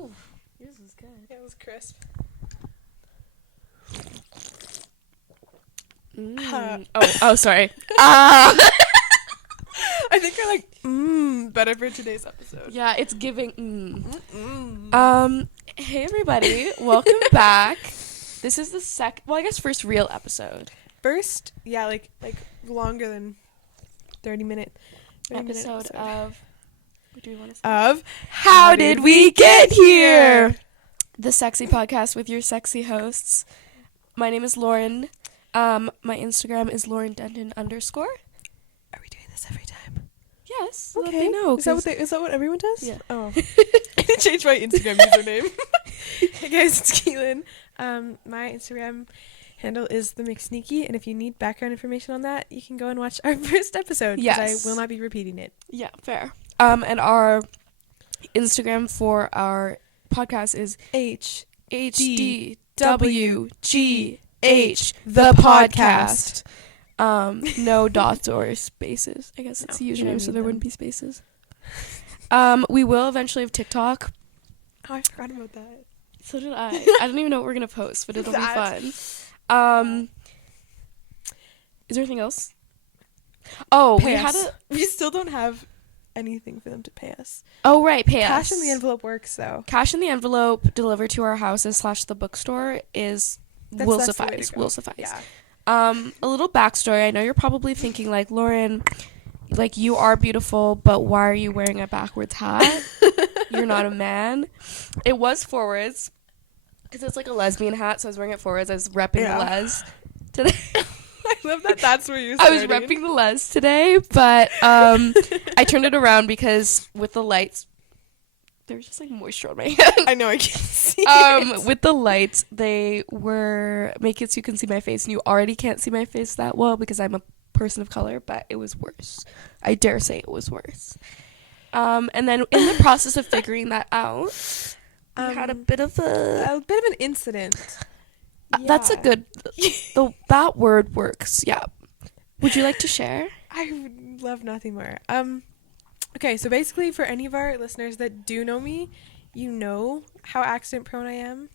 Oh, yours was good. Yeah, it was crisp. Oh, sorry. I think I like better for today's episode. Yeah, it's giving. Hey everybody, welcome back. This is the first real episode. First, yeah, like longer than 30-minute Episode of. What do we want to say? Of How Did We Get Here? The sexy podcast with your sexy hosts. My name is Lauren. My Instagram is LaurenDenton_. Are we doing this every time? Yes. Okay. They know. Is that what everyone does? Yeah. Oh. I didn't change my Instagram username. Hey guys, it's Keelyn. My Instagram handle is the McSneaky, and if you need background information on that, you can go and watch our first episode. Yes. I will not be repeating it. Yeah, fair. And our Instagram for our podcast is HDWGH, the podcast. No dots or spaces. I guess it's a username, so there wouldn't be spaces. We will eventually have TikTok. Oh, I forgot about that. So did I. I don't even know what we're gonna post, but it'll be fun. Is there anything else? Oh, we still don't have anything for them to pay us. Oh, right, pay us. Cash in the envelope works, though. Cash in the envelope delivered to our houses / the bookstore will suffice. Will suffice. Yeah. A little backstory. I know you're probably thinking, like, Lauren, like, you are beautiful, but why are you wearing a backwards hat? You're not a man. It was forwards, because it's like a lesbian hat, so I was wearing it forwards. I was repping the les today. I love that that's where you're I starting. was repping the les today, but I turned it around because with the lights, there was just like moisture on my hand. I know, I can see it. With the lights, they were making it so you can see my face, and you already can't see my face that well because I'm a person of color, but it was worse. I dare say it was worse. And then in the process of figuring that out, we had a bit of an incident. That's a good. That word works. Yeah. Would you like to share? I would love nothing more. Okay, so basically, for any of our listeners that do know me, you know how accident prone I am.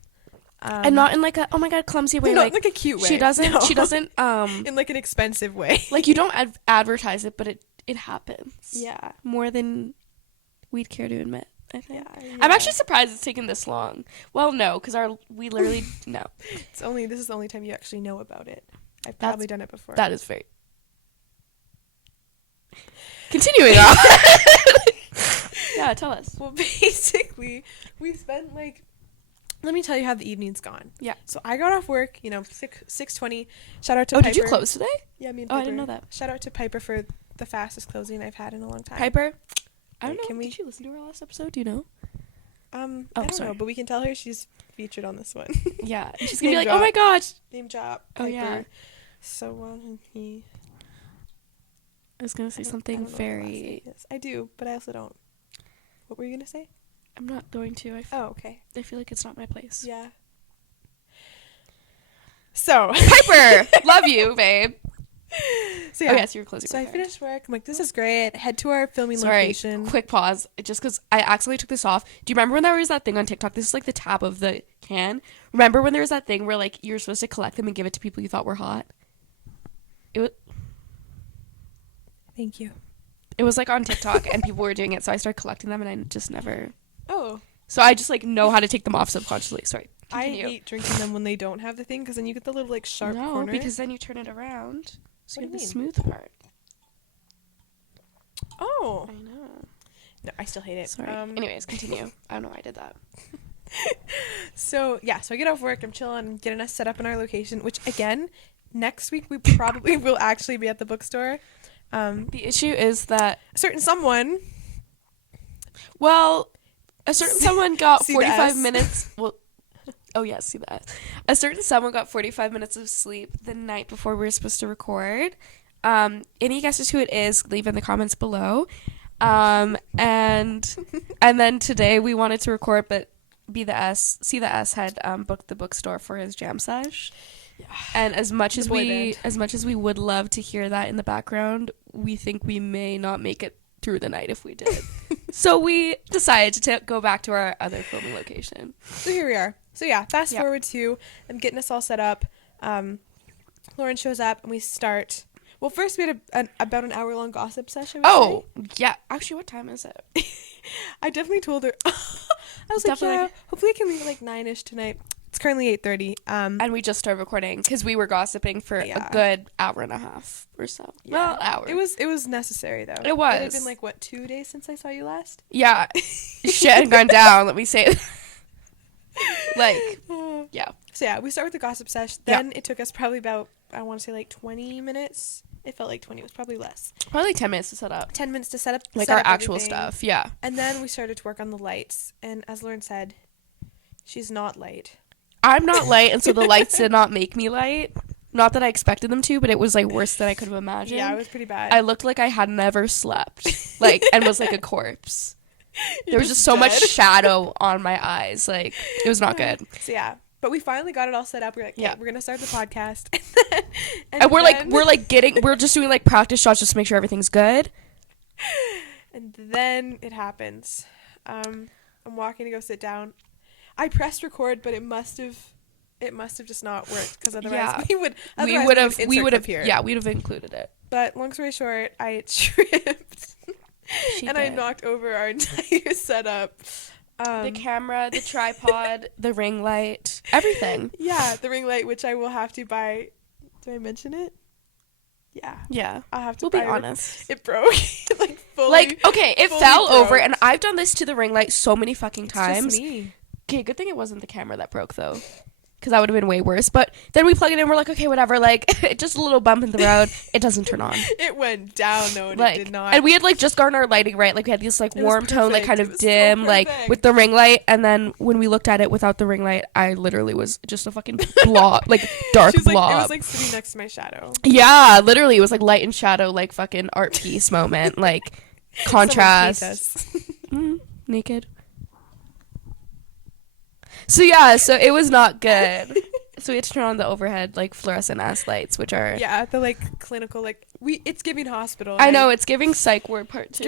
And not in like a, oh my god, clumsy way. Not like a cute way. She doesn't. In like an expensive way. Like you don't advertise it, but it happens. Yeah. More than we'd care to admit, I think. Yeah. I'm actually surprised it's taken this long. Well, no, because we literally no. This is the only time you actually know about it. I've probably done it before. That is very. Continuing on. Yeah, tell us. Well, basically, we spent let me tell you how the evening's gone. Yeah. So I got off work, 6:20. Shout out to Piper. Did you close today? Yeah, me and Piper. Oh, I didn't know that. Shout out to Piper for the fastest closing I've had in a long time. Piper? I don't know. Can we... Did you listen to our last episode? Do you know? I don't know, but we can tell her she's featured on this one. Yeah. And she's going to be like, oh my gosh. Name drop. Oh, Piper. yeah. So, he... I was going to say something very... I do, but I also don't. What were you going to say? I'm not going to. Okay. I feel like it's not my place. Yeah. So... Piper! Love you, babe. So, yeah. Oh, yes, you were closing. So I finished work. I'm like, this is great. Head to our filming location. Quick pause. Just because I accidentally took this off. Do you remember when there was that thing on TikTok? This is like the tab of the can. Remember when there was that thing where like you're supposed to collect them and give it to people you thought were hot? Thank you. It was like on TikTok and people were doing it, so I started collecting them and I just never. Oh. So I just like know how to take them off subconsciously. Sorry. Continue. I hate drinking them when they don't have the thing because then you get the little like sharp corner. No, because then you turn it around. So you What get do the you mean? smooth part. Oh. I know. No, I still hate it. Sorry. Anyways, continue. I don't know why I did that. So I get off work. I'm chilling, getting us set up in our location, which again, next week we probably will actually be at the bookstore. The issue is that a certain someone got See 45 minutes. Well, oh yeah, see that. A certain someone got 45 minutes of sleep the night before we were supposed to record. Any guesses who it is? Leave in the comments below. And then today we wanted to record, but C the S had booked the bookstore for his jam sesh. Yeah. And as much as we would love to hear that in the background, we think we may not make it through the night if we did. So we decided to go back to our other filming location. So here we are. So yeah, fast forward to I'm getting us all set up. Lauren shows up and we start. Well, first we had about an hour-long gossip session. Yeah. Actually, what time is it? I definitely told her. I was definitely like, yeah, hopefully I can leave at like 9ish tonight. It's currently 8:30. And we just started recording because we were gossiping for a good hour and a half or so. Yeah. Well, hour. It was necessary though. It was. It had been like what, 2 days since I saw you last? Yeah. Shit had gone down. Let me say. Yeah. So yeah, we start with the gossip sesh. Then it took us probably about, I want to say like 20 minutes. It felt like 20. It was probably less. Probably like 10 minutes to set up. 10 minutes to set up. Like set our up actual everything. stuff. Yeah. And then we started to work on the lights. And as Lauren said, she's not light. I'm not light, and so the lights did not make me light. Not that I expected them to, but it was like worse than I could have imagined. Yeah, it was pretty bad. I looked like I had never slept, and was like a corpse. There was just so much shadow on my eyes. Like, it was not good. So yeah, but we finally got it all set up. We're like, we're gonna start the podcast, and we're just doing like practice shots just to make sure everything's good. And then it happens. I'm walking to go sit down. I pressed record, but it must have just not worked because otherwise we would have here. Yeah, we'd have included it. But long story short, I tripped and I knocked over our entire setup. The camera, the tripod, the ring light, everything. Yeah, the ring light, which I will have to buy. Do I mention it? Yeah. Yeah. I'll have to buy be honest. It broke. It fell over, and I've done this to the ring light so many fucking times. It's just me. Okay, good thing it wasn't the camera that broke, though. Because that would have been way worse. But then we plug it in, we're like, okay, whatever. Like, just a little bump in the road. It doesn't turn on. It went down, though, and it did not. And we had, just gotten our lighting right. Like, we had this, warm tone, kind of dim, so with the ring light. And then when we looked at it without the ring light, I literally was just a fucking blob, dark blob. It was, sitting next to my shadow. Yeah, literally. It was, light and shadow, fucking art piece moment. Contrast. Naked. So it was not good. So we had to turn on the overhead fluorescent ass lights, which are the clinical it's giving hospital. I know it's giving psych ward part 2.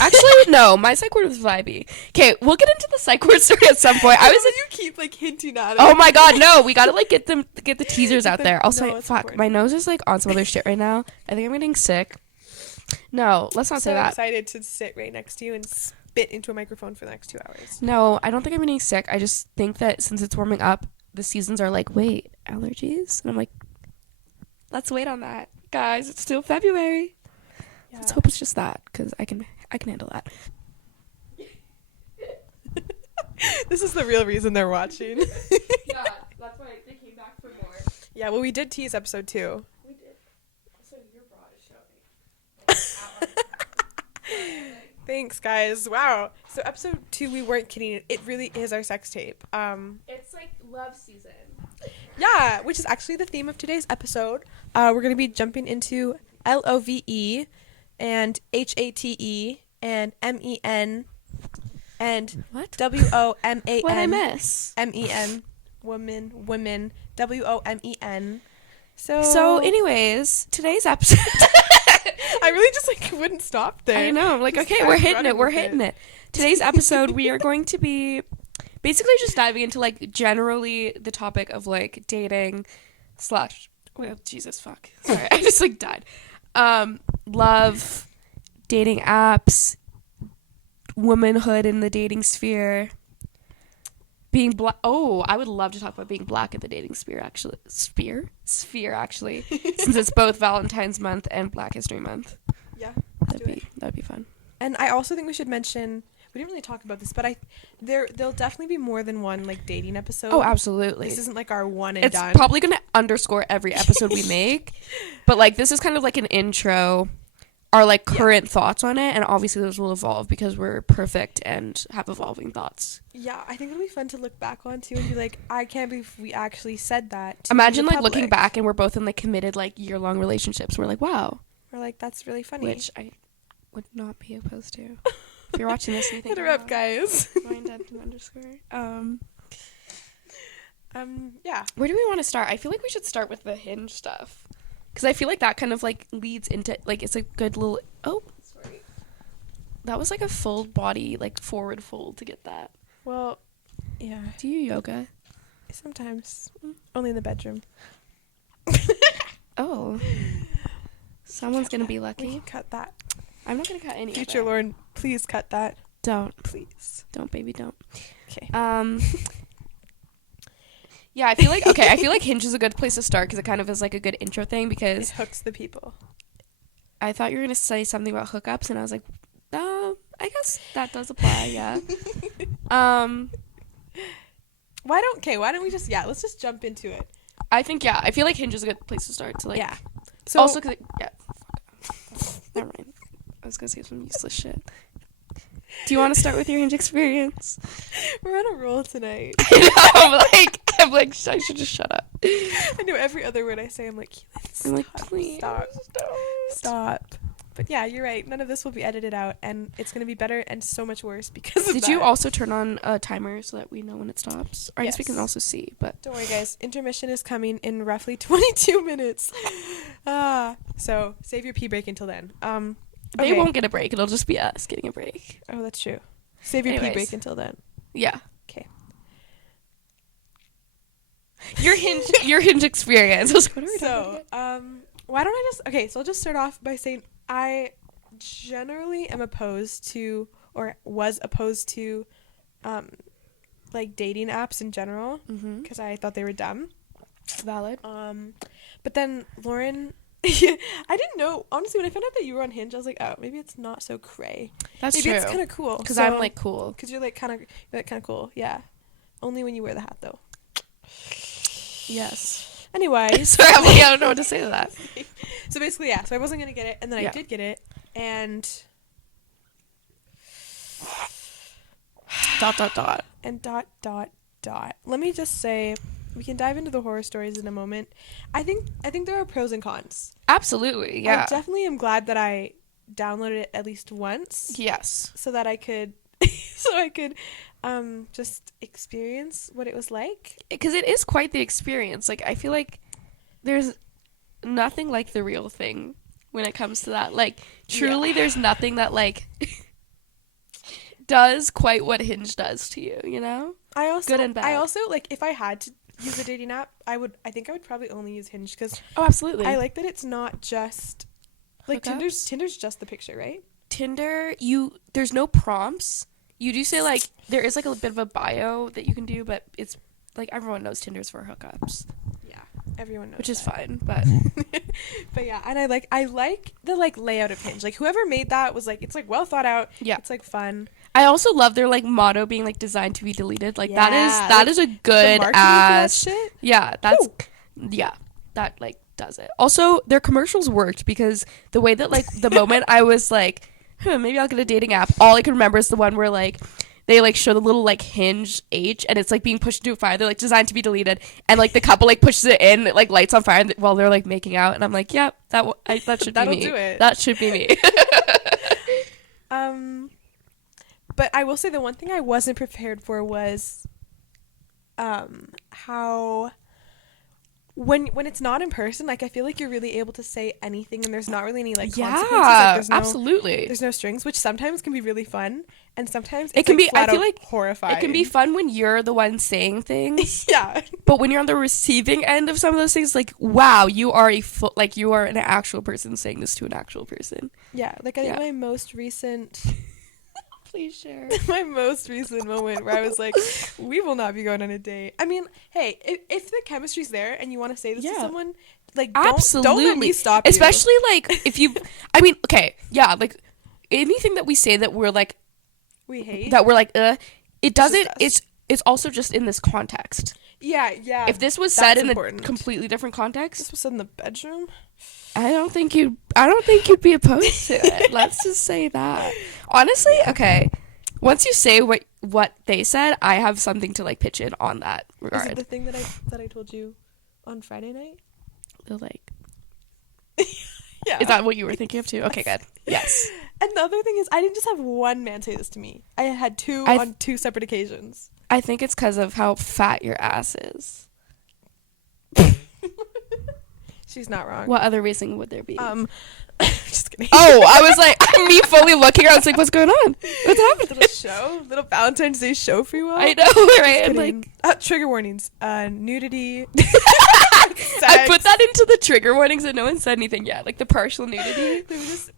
Actually, no, my psych ward was vibey. Okay, we'll get into the psych ward story at some point. You keep hinting at it. Oh my god, no, we gotta get the teasers out there. Also, fuck, important. My nose is on some other shit right now. I think I'm getting sick. No, let's not say that. I'm excited to sit right next to you and spit into a microphone for the next 2 hours. No, I don't think I'm getting sick. I just think that since it's warming up, the seasons are wait, allergies? And I'm let's wait on that. Guys, it's still February. Yeah. Let's hope it's just that, because I can handle that. This is the real reason they're watching. Yeah, that's why they came back for more. Yeah, well, we did tease episode 2. We did. Also, your bra is showing. Thanks, guys. Wow. So episode 2, we weren't kidding. It really is our sex tape. It's love season. Yeah, which is actually the theme of today's episode. We're going to be jumping into LOVE and HATE and MEN and what? WOMAN. What I miss? MEN. Women. WOMEN. So anyways, today's episode. I really just wouldn't stop there. I know. Okay, we're hitting it. Today's episode, we are going to be basically just diving into generally the topic of dating / oh, Jesus fuck. Sorry, I just died. Love, dating apps, womanhood in the dating sphere. Being black. Oh, I would love to talk about being black in the dating sphere actually. Sphere actually, since it's both Valentine's Month and Black History Month. Yeah, that'd be fun. And I also think we should mention, we didn't really talk about this, but there'll definitely be more than one dating episode. Oh, absolutely. This isn't our one and done. It's probably gonna underscore every episode we make, but this is kind of an intro. Our current thoughts on it, and obviously those will evolve because we're perfect and have evolving thoughts. Yeah, I think it'll be fun to look back on too and be I can't believe we actually said that. Imagine looking back and we're both in committed year-long relationships. We're wow. We're that's really funny. Which I would not be opposed to. If you're watching this, and you think, hit her up, guys. underscore. Yeah. Where do we want to start? I feel we should start with the Hinge stuff. Because I feel that kind of leads into it's a good little That was like a full body, like forward fold to get that. Well, yeah. Do you yoga? Sometimes. Only in the bedroom. Oh. Someone's going to be We lucky. can cut that. I'm not going to cut any Future of it. Lauren, please cut that. Don't. Please. Don't, baby, don't. Okay. Yeah, I feel like Hinge is a good place to start because it kind of is like a good intro thing It because hooks the people. I thought you were going to say something about hookups and I was like, I guess that does apply, yeah. Why don't we just, let's just jump into it. I feel like Hinge is a good place to start to like. Yeah. So Also, cause never mind. I was gonna say some useless shit. Do you want to start with your Hinge experience? we're on a roll tonight. I'm like, I should just shut up. I know every other word I say, I'm like, I'm like, please stop. But yeah, you're right. None of this will be edited out, and it's going to be better and so much worse because of Did you also turn on a timer so that we know when it stops? Or I guess we can Yes. also see, but... Don't worry, guys. Intermission is coming in roughly 22 minutes. So save your pee break until then. They Okay. won't get a break. It'll just be us getting a break. Oh, that's true. Save your pee Anyways. break until then. Yeah. Okay. Your Hinge experience. I was like, what are we talking So, about? why don't I just... Okay, so I'll just start off by saying I generally am opposed to, or was opposed to, like, dating apps in general, Mm-hmm. because I thought they were dumb. Valid. But then Lauren... I didn't know, honestly, when I found out that you were on Hinge, I was like, oh, maybe it's not so cray. That's Maybe true. it's kind of cool. Because So- I'm like cool. Because you're like kind of cool, yeah. Only when you wear the hat, though. Yes. Anyways, Sorry, I'm like, I don't know what to say to that. so basically, yeah. So I wasn't gonna get it, and then Yeah. I did get it, and dot. Let me just say, we can dive into the horror stories in a moment. I think there are pros and cons. Absolutely, yeah. I definitely am glad that I downloaded it at least once, Yes. so that I could, just experience what it was like. Because it is quite the experience. Like, I feel like there's nothing like the real thing when it comes to that. Like, truly, there's nothing that, like, does quite what Hinge does to you, you know? Good and bad. I also, like, if I had to use a dating app, I think I would probably only use Hinge, because Oh, absolutely. I like that it's not just, like, Hookups? Tinder's just the picture, right? Tinder, there's no prompts. You do say, like, there is, like, a bit of a bio that you can do, but it's, like, everyone knows Tinder's for hookups, Yeah, everyone knows which is that. fine, but... But yeah, and I like the, like, layout of Hinge. Like, whoever made that was, like, it's, like, well thought out. Yeah. It's, like, fun. I also love their, like, motto being, like, designed to be deleted. Like, that Yeah, is a The good marketing ass... for that shit. Yeah, that's... Woo. Yeah, that, like, does it. Also, their commercials worked because the way that, like, the moment I was, like, maybe I'll get a dating app, all I can remember is the one where, like, they, like, show the little, like, Hinge H, and it's, like, being pushed into a fire. They're, like, designed to be deleted. And, like, the couple, like, pushes it in, it, like, lights on fire while they're, like, making out. And I'm like, yeah, that should be That'll me. do it. That should be me. But I will say the one thing I wasn't prepared for was how when it's not in person, like, I feel like you're really able to say anything, and there's not really any, like, consequences. Like, Yeah, there's no, absolutely. There's no strings, which sometimes can be really fun, and sometimes It it's, can like, be, I flat feel out like, horrifying. it can be fun when you're the one saying things. Yeah. But when you're on the receiving end of some of those things, like, wow, you are you are an actual person saying this to an actual person. Yeah, like, I think Yeah. my most recent Please share. my most recent moment where I was like, we will not be going on a date. I mean, hey, if the chemistry's there and you want to say this to Yeah. someone, like, Absolutely. don't let me stop you. Especially, like, if you, I mean, okay, yeah, like, anything that we say that we're like, we hate. it doesn't, just us. it's also just in this context. Yeah. If this was that's said in important. a completely different context, This was said in the bedroom. I don't think you'd be opposed to it. Let's just say that. Honestly, okay. Once you say what they said, I have something to, like, pitch in on that Is regard. it the thing that I told you on Friday night? Like, Yeah. is that what you were thinking of too? Okay, good. Yes. Another thing is, I didn't just have one man say this to me. I had two on two separate occasions. I think it's because of how fat your ass is. She's not wrong. What other reason would there be? Just kidding. Oh, I was like, me fully looking. I was like, what's going on? What's happening? Little Valentine's Day show for you all. I know, right? I'm like, trigger warnings. Nudity. I put that into the trigger warnings and no one said anything yet. Like the partial nudity.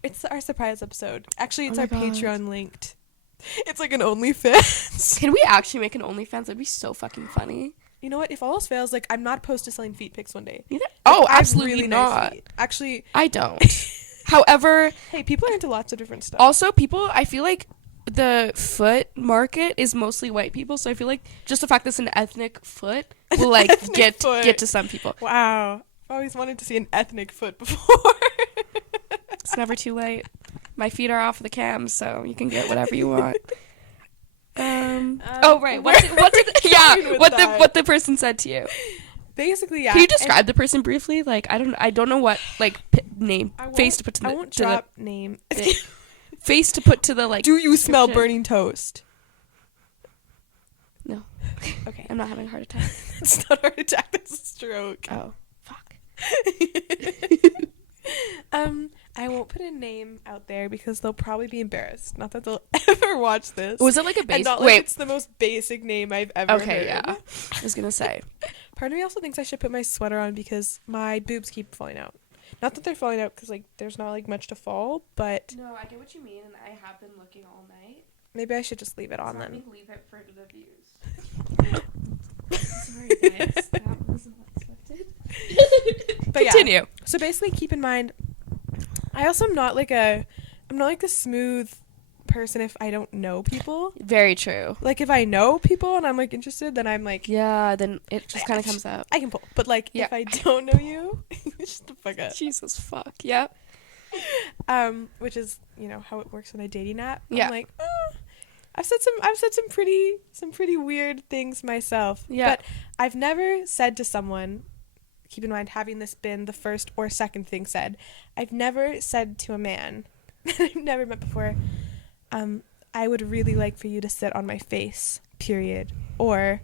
It's our surprise episode. Actually, it's Oh our my God. Patreon linked. It's like an OnlyFans. Can we actually make an OnlyFans? That'd be so fucking funny. You know what? If all else fails, like, I'm not opposed to selling feet pics one day. Neither? Like, Oh, I have absolutely really nice not. feet. Actually, I don't. However, hey, people are into lots of different stuff. also people, I feel like the foot market is mostly white people, so I feel like just the fact that it's an ethnic foot will like Ethnic foot. get to some people. Wow. I've always wanted to see an ethnic foot before. It's never too late. My feet are off the cam, so you can get whatever you want. Oh right, what the person said to you? Basically, yeah. Can you describe the person briefly? Like I don't know what like name face to put to the I won't drop name. face to put to the like. Do you smell description. burning toast? No. Okay. I'm not having a heart attack. It's not a heart attack. That's a stroke. Oh fuck. I won't put a name out there because they'll probably be embarrassed. Not that they'll ever watch this. Was it like a And basic? not like Wait. it's the most basic name I've ever Okay, heard. yeah. I was gonna say. Part of me also thinks I should put my sweater on because my boobs keep falling out. Not that they're falling out because like there's not like much to fall, but No, I get what you mean, and I have been looking all night. maybe I should just leave it on Let then. me leave it for the views. Sorry, guys. That wasn't expected. But yeah. Continue. So basically, keep in mind, I also am not like a smooth person if I don't know people. Very true. Like if I know people and I'm like interested, then I'm like, Yeah, then it just kind of comes out. I can pull. But like Yeah. if I don't know you, shut the fuck up. Jesus fuck. Yeah. Which is how it works on a dating app. Yeah. I'm like, I've said some pretty weird things myself. Yeah. But I've never said to someone, keep in mind, having this been the first or second thing said, I've never said to a man that I've never met before, I would really like for you to sit on my face, period. Or,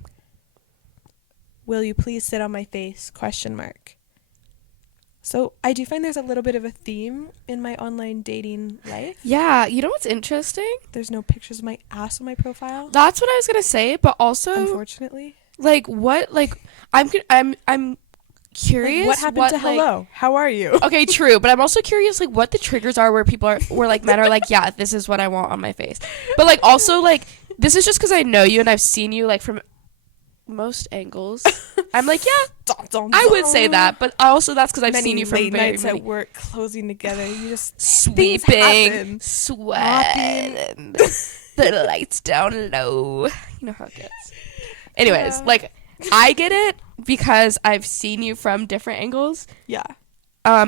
will you please sit on my face, ? So I do find there's a little bit of a theme in my online dating life. Yeah, you know what's interesting? There's no pictures of my ass on my profile, That's what I was gonna say, but also unfortunately. like what like I'm curious. Like, what happened to hello? How are you? Okay, true, but I'm also curious like what the triggers are where people are where like men are like, yeah, this is what I want on my face. But like also like this is just because I know you and I've seen you like from most angles. I'm like, yeah, I would say that, but also that's because I've seen you from late very nights many at work, closing together. You just sweeping, sweat, Mopping. and the lights down low. You know how it gets. Anyways, Yeah. like I get it because I've seen you from different angles, yeah.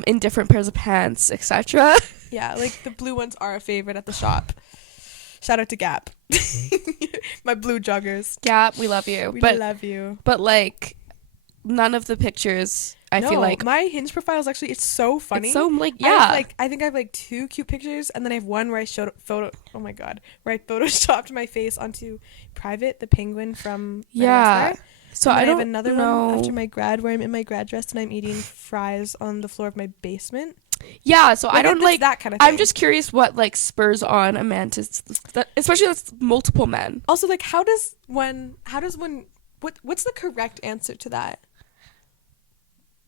in different pairs of pants, etc. Yeah, like the blue ones are a favorite at the shop. Shout out to Gap. My blue joggers. Yeah, we love you, We but love you. but like none of the pictures. I feel like my Hinge profile is actually, it's so funny. it's so like I think I have like 2 cute pictures, and then I have one where I showed where I photoshopped my face onto Private, the penguin from yeah. Madagascar. So And I then don't have another know. one after my grad where I'm in my grad dress and I'm eating fries on the floor of my basement. Yeah, so I don't it's like that kind of thing. I'm just curious what like spurs on a man to especially that's multiple men. Also, like, what's the correct answer to that?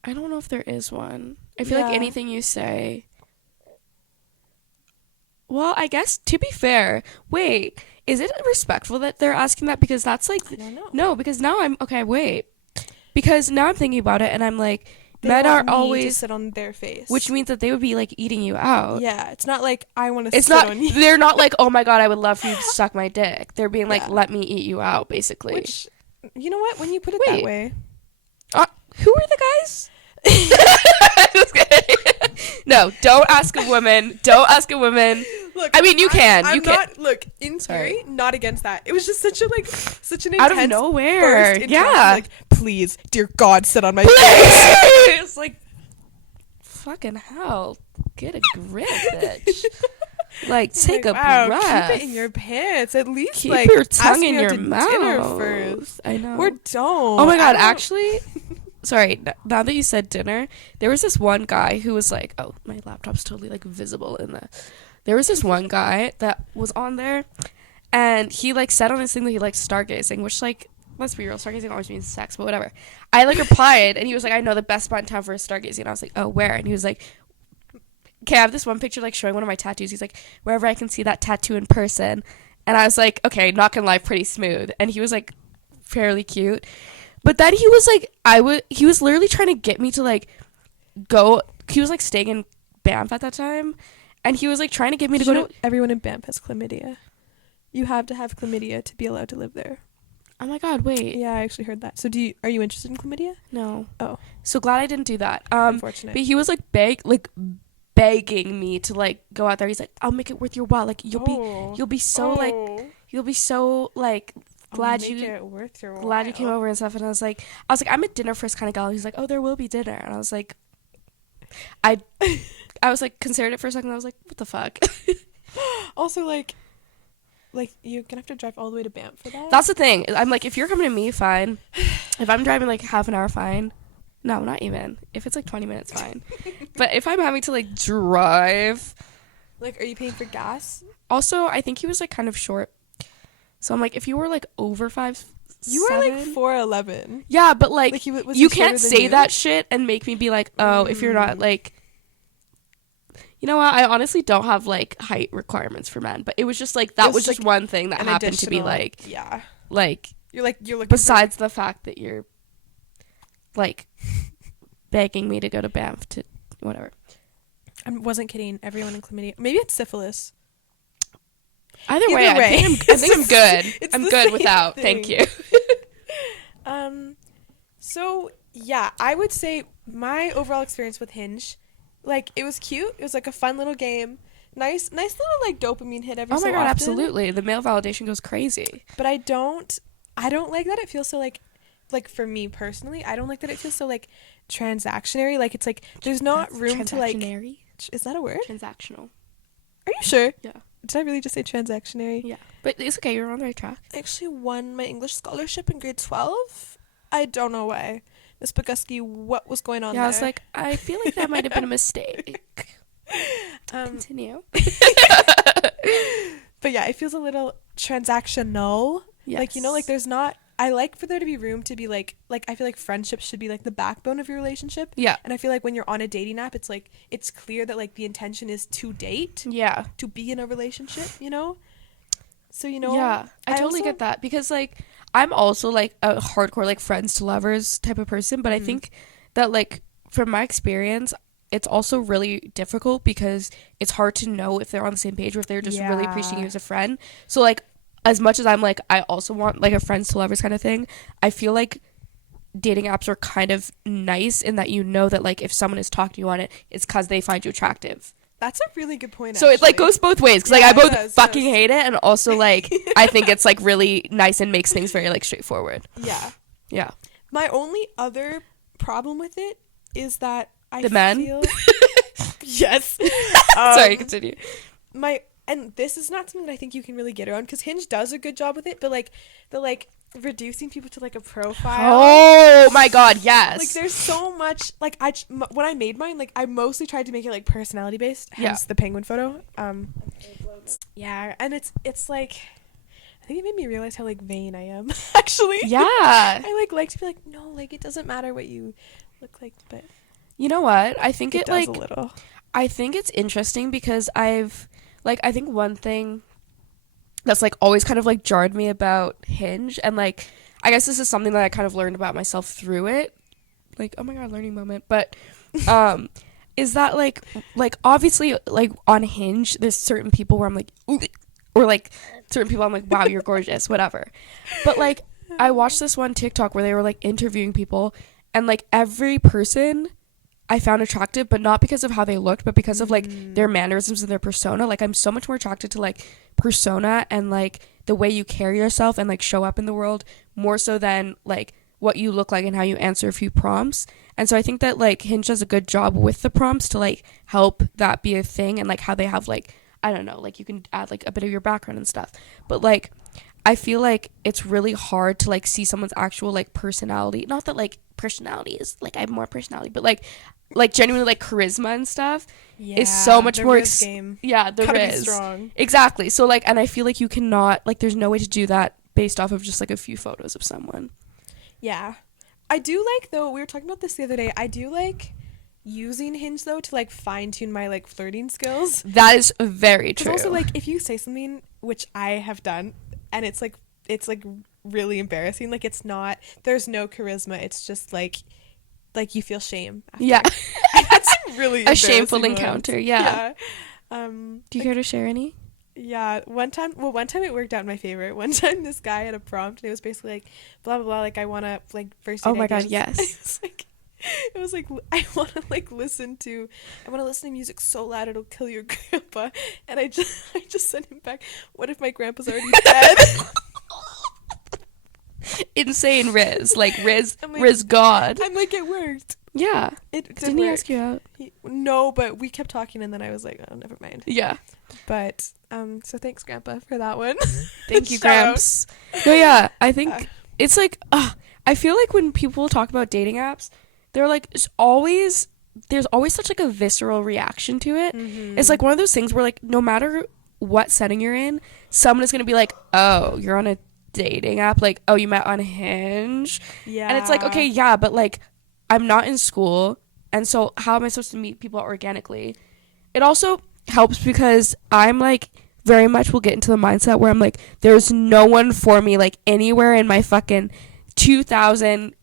I don't know if there is one. I feel like Yeah. anything you say. Well, I guess to be fair, wait, is it respectful that they're asking that? Because that's like I don't know. no, because now I'm okay. Wait, because now I'm thinking about it, and I'm like, They men want are me to always, sit on their face, which means that they would be like eating you out. yeah, it's not like I want to It's sit not. on you. They're not like, oh my god, I would love for you to suck my dick. They're being like, Yeah. let me eat you out, basically. Which, you know what? When you put it Wait. that way, Who are the guys? Just kidding. No, don't ask a woman. Don't ask a woman. look. I mean, you can. I'm You can. not. Look, in Sorry. theory, not against that. It was just such an Out intense of nowhere. burst into Yeah. like, please, dear God, sit on my face. It's like, fucking hell. Get a grip, bitch. Like, take Like, a wow, breath. Keep it in your pants. At least Keep like your ask tongue me in out your to mouth. dinner first. I know. Or don't. Oh my I god, don't know. actually, sorry, now that you said dinner, there was this one guy who was like, oh, my laptop's totally like visible in the. There was this one guy that was on there, and he like said on his thing that he likes stargazing, which like, let's be real, stargazing always means sex, but whatever. I like replied, and he was like, I know the best spot in town for a stargazing, and I was like, oh, where? And he was like, okay, I have this one picture like showing one of my tattoos. He's like, wherever I can see that tattoo in person, and I was like, okay, not gonna lie, pretty smooth, and he was like, fairly cute. But then he was like, he was literally trying to get me to like go. He was like staying in Banff at that time, and he was like trying to get me to Did go you know to. everyone in Banff has chlamydia? You have to have chlamydia to be allowed to live there. Oh my god, wait. Yeah, I actually heard that. So are you interested in chlamydia? No. Oh. So glad I didn't do that. Unfortunate. But he was like begging me to like go out there. He's like, I'll make it worth your while. Like you'll be so like glad Make you it worth your glad you while. came over and stuff. And I was like, I'm a dinner first kind of gal. He's like, oh, there will be dinner. And I was like, I was like, considered it for a second. I was like, what the fuck? Also, like you're gonna have to drive all the way to Banff for that. That's the thing. I'm like, if you're coming to me, fine. If I'm driving like half an hour, fine. No, not even. If it's like 20 minutes, fine. But if I'm having to like drive. Like, are you paying for gas? Also, I think he was like kind of short. So I'm like, if you were like over 5'7", You were like 4'11". Yeah, but like Was you he can't shorter than say you? that shit and make me be like, oh, if you're not like. You know what? I honestly don't have like height requirements for men, but it was just like that was just like one thing that an happened to be additional, like yeah. like You're looking besides the fact that you're like begging me to go to Banff to whatever. I wasn't kidding. Everyone in chlamydia. Maybe it's syphilis. Either Either way, I way, think I'm good. it's I'm the good same without. thing. Thank you. So yeah, I would say my overall experience with Hinge, like, it was cute. It was like a fun little game. Nice little like dopamine hit every Oh so my god, often. absolutely. The male validation goes crazy. But I don't like that it feels so like for me personally, I don't like that it feels so like transactionary. Like, it's like there's not room to like. Transactionary? Is that a word? Transactional. Are you sure? Yeah. Did I really just say transactionary? Yeah. But it's okay, you're on the right track. I actually won my English scholarship in grade 12. I don't know why. Miss Boguski, what was going on there? Yeah, I was like, I feel like that might have been a mistake. Continue. But yeah, it feels a little transactional. Yes. Like, like there's not. I like for there to be room to be like I feel like friendships should be like the backbone of your relationship. Yeah. And I feel like when you're on a dating app, it's like it's clear that like the intention is to date. Yeah. To be in a relationship, So Yeah, I totally get that because like I'm also like a hardcore like friends to lovers type of person, but I think that like from my experience, it's also really difficult because it's hard to know if they're on the same page or if they're just really appreciating you as a friend. So like as much as I'm like I also want like a friends to lovers kind of thing, I feel like dating apps are kind of nice in that that like if someone is talking to you on it, it's because they find you attractive. That's a really good point. So it like goes both ways because like I both fucking hate it and also like I think it's like really nice and makes things very like straightforward. Yeah. My only other problem with it is that I men? Yes. Sorry, continue. And this is not something that I think you can really get around because Hinge does a good job with it, but like the reducing people to like a profile. Oh my god, yes. Like there's so much like when I made mine, like I mostly tried to make it like personality based, hence the penguin photo. Yeah, and it's like I think it made me realize how like vain I am actually. Yeah. I like to be like, no, like it doesn't matter what you look like, but you know what? I think it does like a little. I think it's interesting because I think one thing that's like always kind of like jarred me about Hinge, and like I guess this is something that I kind of learned about myself through it. Like, oh my god, learning moment. But is that like obviously like on Hinge there's certain people where I'm like ooh, or like certain people I'm like wow, you're gorgeous, whatever. But like I watched this one TikTok where they were like interviewing people and like every person I found attractive, but not because of how they looked, but because of like their mannerisms and their persona. Like I'm so much more attracted to like persona and like the way you carry yourself and like show up in the world more so than like what you look like and how you answer a few prompts. And so I think that like Hinge does a good job with the prompts to like help that be a thing, and like how they have like I don't know, like you can add like a bit of your background and stuff. But like I feel like it's really hard to like see someone's actual like personality. Not that like personalities. Like, I have more personality, but like genuinely like charisma and stuff is so much the more Riz game. yeah, the Gotta be Riz. strong. Exactly. So like, and I feel like you cannot, like, there's no way to do that based off of just like a few photos of someone. Yeah. I do like, though, we were talking about this the other day, I do like using Hinge, though, to like fine tune my like flirting skills. That is very true. Also, like, if you say something, which I have done, and it's like really embarrassing, like, it's not, there's no charisma, it's just like you feel shame after. Yeah. That's really A shameful embarrassing encounter. ones. Yeah. Do you Like, care to share any? yeah, one time it worked out in my favor. One time this guy had a prompt and it was basically like blah blah blah, like I want to like first date Oh my God, ideas. yes. It was like I want to listen to music so loud it'll kill your grandpa, and I just sent him back, what if my grandpa's already dead? Insane Riz, like Riz, I'm like, Riz God. I'm like, it worked. Yeah. It Didn't he work. ask you out? No, but we kept talking and then I was like, oh, never mind. Yeah. But so thanks, Grandpa, for that one. Thank you, Shout out. Gramps. No, yeah, I think it's like, I feel like when people talk about dating apps, they're like, there's always such like a visceral reaction to it. Mm-hmm. It's like one of those things where like no matter what setting you're in, someone is gonna be like, oh, you're on a dating app, like, oh, you met on Hinge. Yeah. And it's like, okay, yeah, but like I'm not in school, and so how am I supposed to meet people organically? It also helps because I'm like very much will get into the mindset where I'm like, there's no one for me like anywhere in my fucking 2,000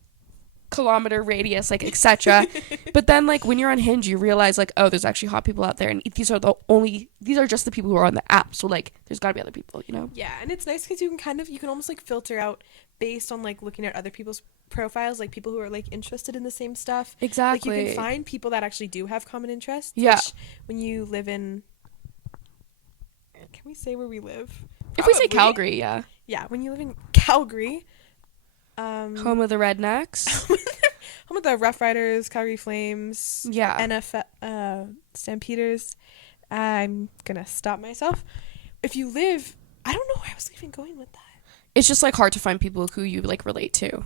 kilometer radius, like, etc. But then like when you're on Hinge, you realize like, oh, there's actually hot people out there, and these are just the people who are on the app, so like there's gotta be other people, you know? Yeah, and it's nice because you can almost like filter out based on like looking at other people's profiles, like people who are like interested in the same stuff. Exactly. Like you can find people that actually do have common interests. Yeah. Which, when you live in, can we say where we live? If we say Probably. Calgary, yeah. Yeah, when you live in Calgary, Home of the Rednecks. home of the Rough Riders, Calgary Flames, Yeah. NFL, Stampeders. I'm gonna stop myself. If you live, I don't know where I was even going with that. It's just like hard to find people who you like relate to.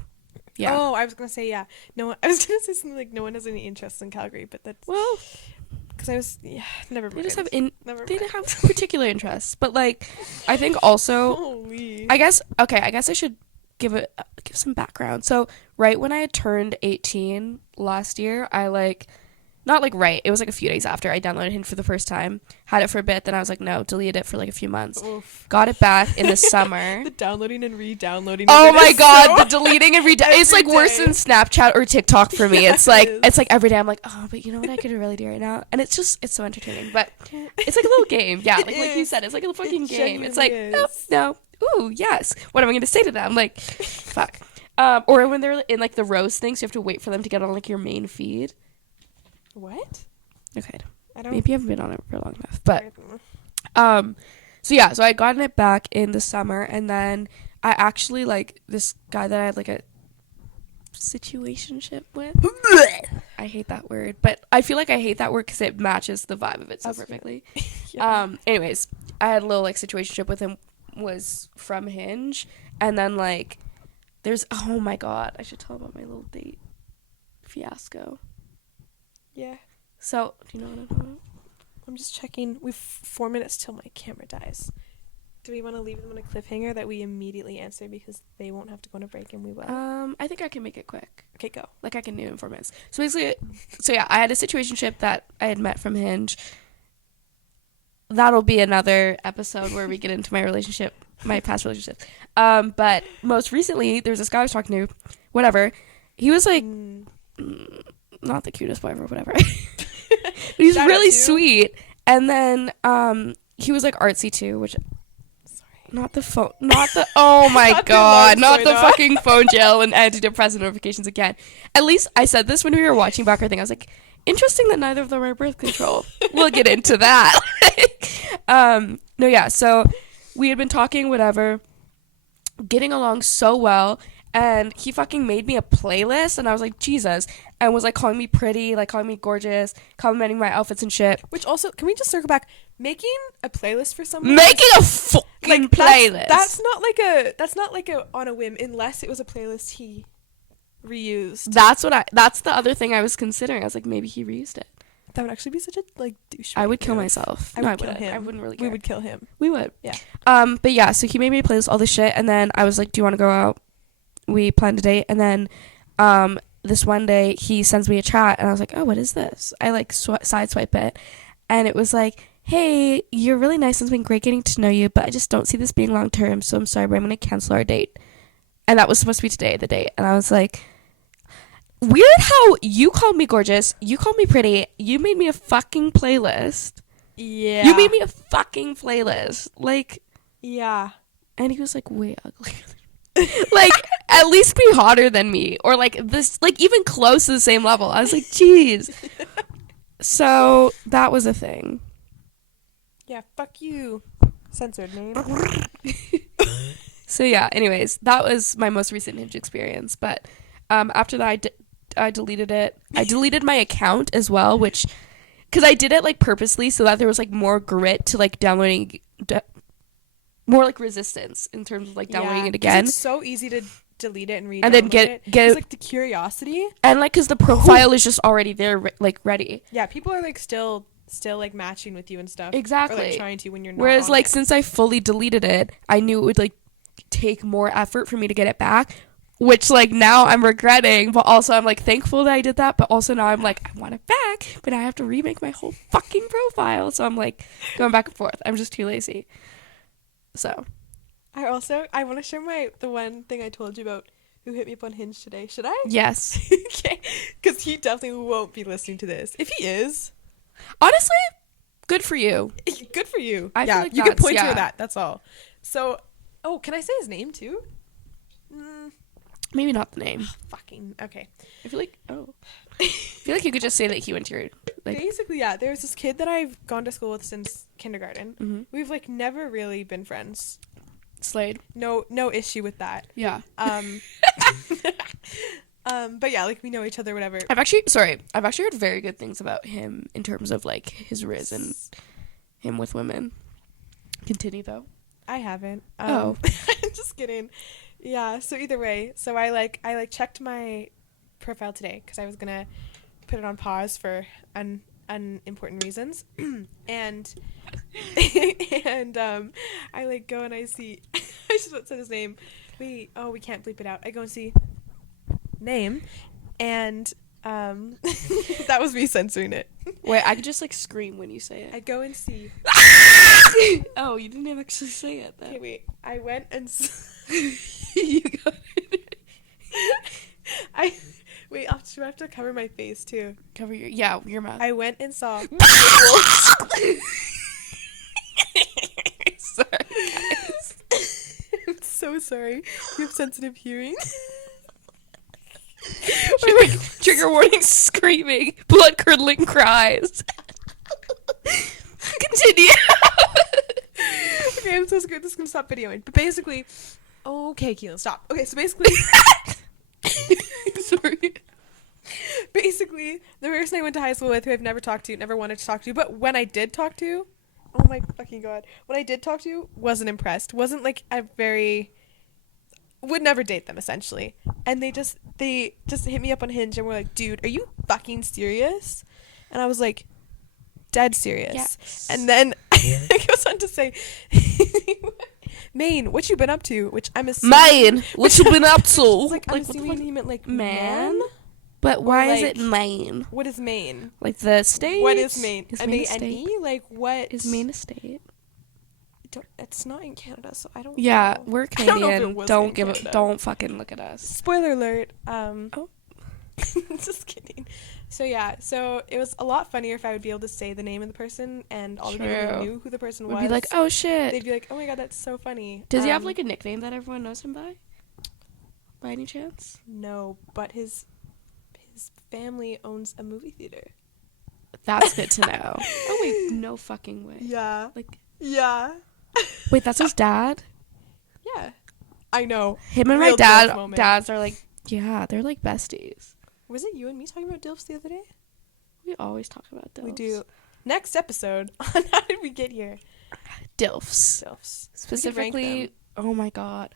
Yeah. Oh, I was gonna say I was gonna say something like no one has any interest in Calgary, but that's Well, because never mind. they just have Never they mind. have particular interests, but like I think also Holy. I guess I should give some background. So right when I had turned 18 last year, I like not like right, it was like a few days after I downloaded Hinge for the first time, had it for a bit, then I was like no, deleted it for like a few months. Oof. Got it back in the summer. The downloading and re-downloading. Oh of it my is God, so- the deleting and it's like Every worse day. than Snapchat or TikTok for me. Yeah, It's like it is. every day I'm like, oh, but you know what I could really do right now? And it's so entertaining. But it's like a little game. Yeah, It like you is. said, it's like a fucking It game. It's like, genuinely no, ooh, yes. What am I gonna say to them? Like, fuck. Or when they're in like the rose things, you have to wait for them to get on like your main feed. What? Okay. I don't. Maybe I haven't been on it for long enough. But so I had gotten it back in the summer, and then I actually like this guy that I had like a situationship with. I hate that word, but I feel like I hate that word because it matches the vibe of it so perfectly. Yeah. Anyways, I had a little like situationship with him, was from Hinge, and then like there's, oh my God, I should tell about my little date fiasco. Yeah. So do you know what I'm talking about? I'm just checking. We've 4 minutes till my camera dies. Do we want to leave them on a cliffhanger that we immediately answer because they won't have to go on a break and we will? I think I can make it quick. Okay, go. Like I can do it in 4 minutes. So basically, yeah, I had a situationship that I had met from Hinge. That'll be another episode where we get into my relationship, my past relationship. But most recently, there was this guy I was talking to. Whatever, he was like not the cutest boy ever, whatever. But he's Shout out really to you. sweet. And then he was like artsy too, which not the phone, oh my Not the God, alarms not going the off. fucking phone jail and antidepressant notifications again. At least I said this when we were watching back our thing. I was like, interesting that neither of them are birth control. We'll get into that. No, yeah. So we had been talking, whatever, getting along so well. And he fucking made me a playlist, and I was like, Jesus, and was like calling me pretty, like calling me gorgeous, complimenting my outfits and shit. Which also, can we just circle back? Making a playlist for someone. Making a fucking playlist. That's not like a on a whim, unless it was a playlist he reused. That's the other thing I was considering. I was like, maybe he reused it. That would actually be such a like douche. I would kill myself. I would kill him. I wouldn't really care. We would kill him. We would. Yeah. But yeah, so he made me a playlist, all this shit, and then I was like, do you want to go out? We planned a date, and then this one day he sends me a chat, and I was like, oh, what is this? I like sideswipe it, and it was like, hey, you're really nice, and it's been great getting to know you, but I just don't see this being long term, so I'm sorry, but I'm going to cancel our date. And that was supposed to be today, the date. And I was like, weird how you called me gorgeous, you called me pretty, you made me a fucking playlist. Yeah. You made me a fucking playlist. Like, yeah. and he was like, way ugly. Like, at least be hotter than me. Or like this, like even close to the same level. I was like, jeez. So that was a thing. Yeah, fuck you. Censored name. So yeah, anyways, that was my most recent Hinge experience. But after that, I deleted it. I deleted my account as well, which, because I did it like purposely so that there was like more grit to like downloading, more like resistance in terms of like downloading it again. It's so easy to delete it and read and then get it, like the curiosity, and like because the profile is just already there, like ready. Yeah, people are like still like matching with you and stuff. Exactly. Or like trying to when you're not. Whereas like it. Since I fully deleted it, I knew it would like take more effort for me to get it back, which like now I'm regretting, but also I'm like thankful that I did that, but also now I'm like I want it back, but I have to remake my whole fucking profile, so I'm like going back and forth. I'm just too lazy. So I want to share the one thing I told you about who hit me up on Hinge today. Should I? yes. Okay, because he definitely won't be listening to this. If he is, Honestly, good for you. good for you. I feel like you can that's- point yeah. to that. That's all. So, oh, can I say his name too? Maybe not the name. Fucking okay. I feel like I feel like you could just say that he went to your like. Basically, yeah. There's this kid that I've gone to school with since kindergarten. Mm-hmm. We've like never really been friends. Slade. No issue with that. Yeah. But yeah, like we know each other, whatever. I've actually heard very good things about him in terms of like his riz and him with women. Continue though. I haven't. Oh. Just kidding. Yeah. So either way, so I checked my profile today because I was gonna put it on pause for unimportant reasons, and I like go and I see. I just about said his name. We can't bleep it out. I go and see name, and that was me censoring it. Wait, I could just like scream when you say it. I go and see. Oh, you didn't actually say it then. Okay, wait. I went and You got it. Wait. Do I have to cover my face too? Cover your mouth. I went and saw. Sorry, guys. I'm so sorry. You have sensitive hearing. Trigger warning: screaming, blood curdling cries. Continue. Okay, I'm so scared this is gonna stop videoing. But basically, okay, Keelyn, stop. Okay, so basically, Sorry. basically, the person I went to high school with, who I've never talked to, never wanted to talk to, but when I did talk to, oh my fucking god, when I did talk to, wasn't impressed. Wasn't like would never date them essentially. And they just hit me up on Hinge and were like, dude, are you fucking serious? And I was like, dead serious. Yes. And then it goes on to say, Maine, what you been up to? Which I'm assuming. Maine, what you been up to? Like, I'm Like, what the assuming fuck? he meant like Man? man. But why is like- it Maine? What is Maine? Like the state? What is Maine? Is M Maine A a N state? E? Like what? Is Maine a state? It's not in Canada, so I don't. Yeah, know. we're I don't know if it Canadian. was Don't in give it. Canada. Don't fucking look at us. Spoiler alert. Oh. Just kidding. So yeah, so it was a lot funnier if I would be able to say the name of the person and all the people True. who knew who the person Would was. be like, oh shit. They'd be like, oh my god, that's so funny. Does he have like a nickname that everyone knows him by? By any chance? No, but his family owns a movie theater. That's good to know. Oh wait, no fucking way. Yeah. Like, Yeah. wait, that's his dad? Yeah. I know. Him and Real my dad, dilf moment. dads are like, yeah, they're like besties. Was it you and me talking about DILFs the other day? We always talk about DILFs. We do. Next episode on how did we get here? DILFs. DILFs. Specifically, oh my god.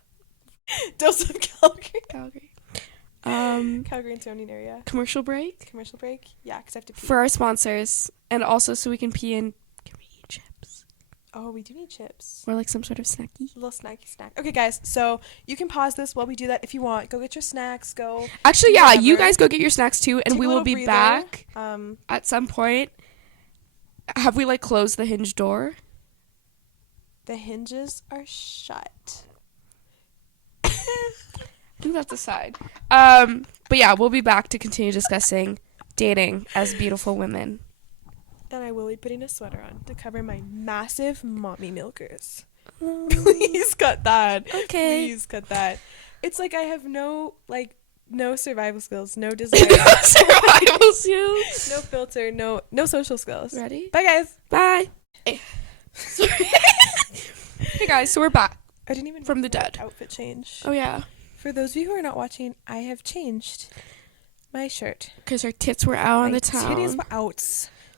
DILFs of Calgary. Calgary. Calgary and surrounding area. Commercial break Commercial break? Yeah, because I have to pee. for our sponsors, and also so we can pee in. Can we eat chips? Oh, we do need chips. Or like some sort of snacky? A little snacky snack. Okay, guys, so you can pause this while we do that if you want. Go get your snacks. Go. Actually, do yeah, you whatever. guys go get your snacks too, and Take we a will little be breather. back at some point. Have we like closed the Hinge door? The hinges are shut. I think that's a side. But yeah, we'll be back to continue discussing dating as beautiful women. And I will be putting a sweater on to cover my massive mommy milkers. Please cut that. Okay. Please cut that. It's like I have no survival skills, no desire, Survival skills. no filter, no social skills. Ready? Bye, guys. Bye. Hey. Sorry. Hey guys, so we're back. I didn't even From the do my dead. outfit change. Oh yeah. For those of you who are not watching, I have changed my shirt. Because our tits were out on My the town. titties were out.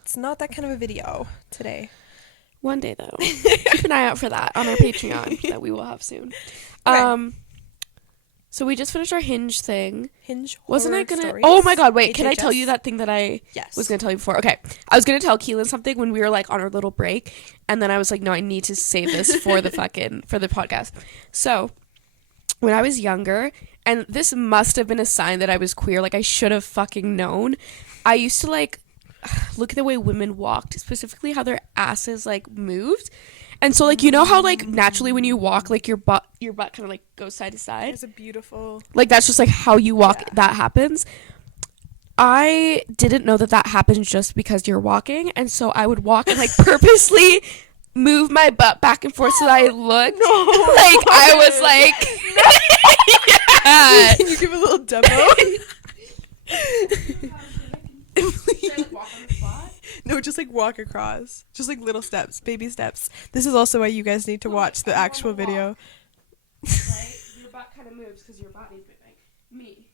It's not that kind of a video today. One day though. Keep an eye out for that on our Patreon that we will have soon. Okay. So we just finished our Hinge thing. Hinge Wasn't I horror gonna? stories. Oh my god! Wait, can I tell HHS? you that thing that I Yes. was gonna tell you before? Okay, I was gonna tell Keelyn something when we were like on our little break, and then I was like, no, I need to save this for the for the podcast. So when I was younger, and this must have been a sign that I was queer. Like I should have fucking known. I used to like look at the way women walked, specifically how their asses like moved. And so, like, you know how, like, naturally when you walk, like, your butt kind of, like, goes side to side? It's a beautiful... Like, that's just, like, how you walk. Yeah. That happens. I didn't know that happens just because you're walking. And so I would walk and, like, purposely move my butt back and forth so that I looked like I was, like... Yeah. Can you give a little demo? No, just like walk across. Just like little steps, baby steps. This is also why you guys need to watch the actual video. Right? Your butt kind of moves because your body's moving. Me.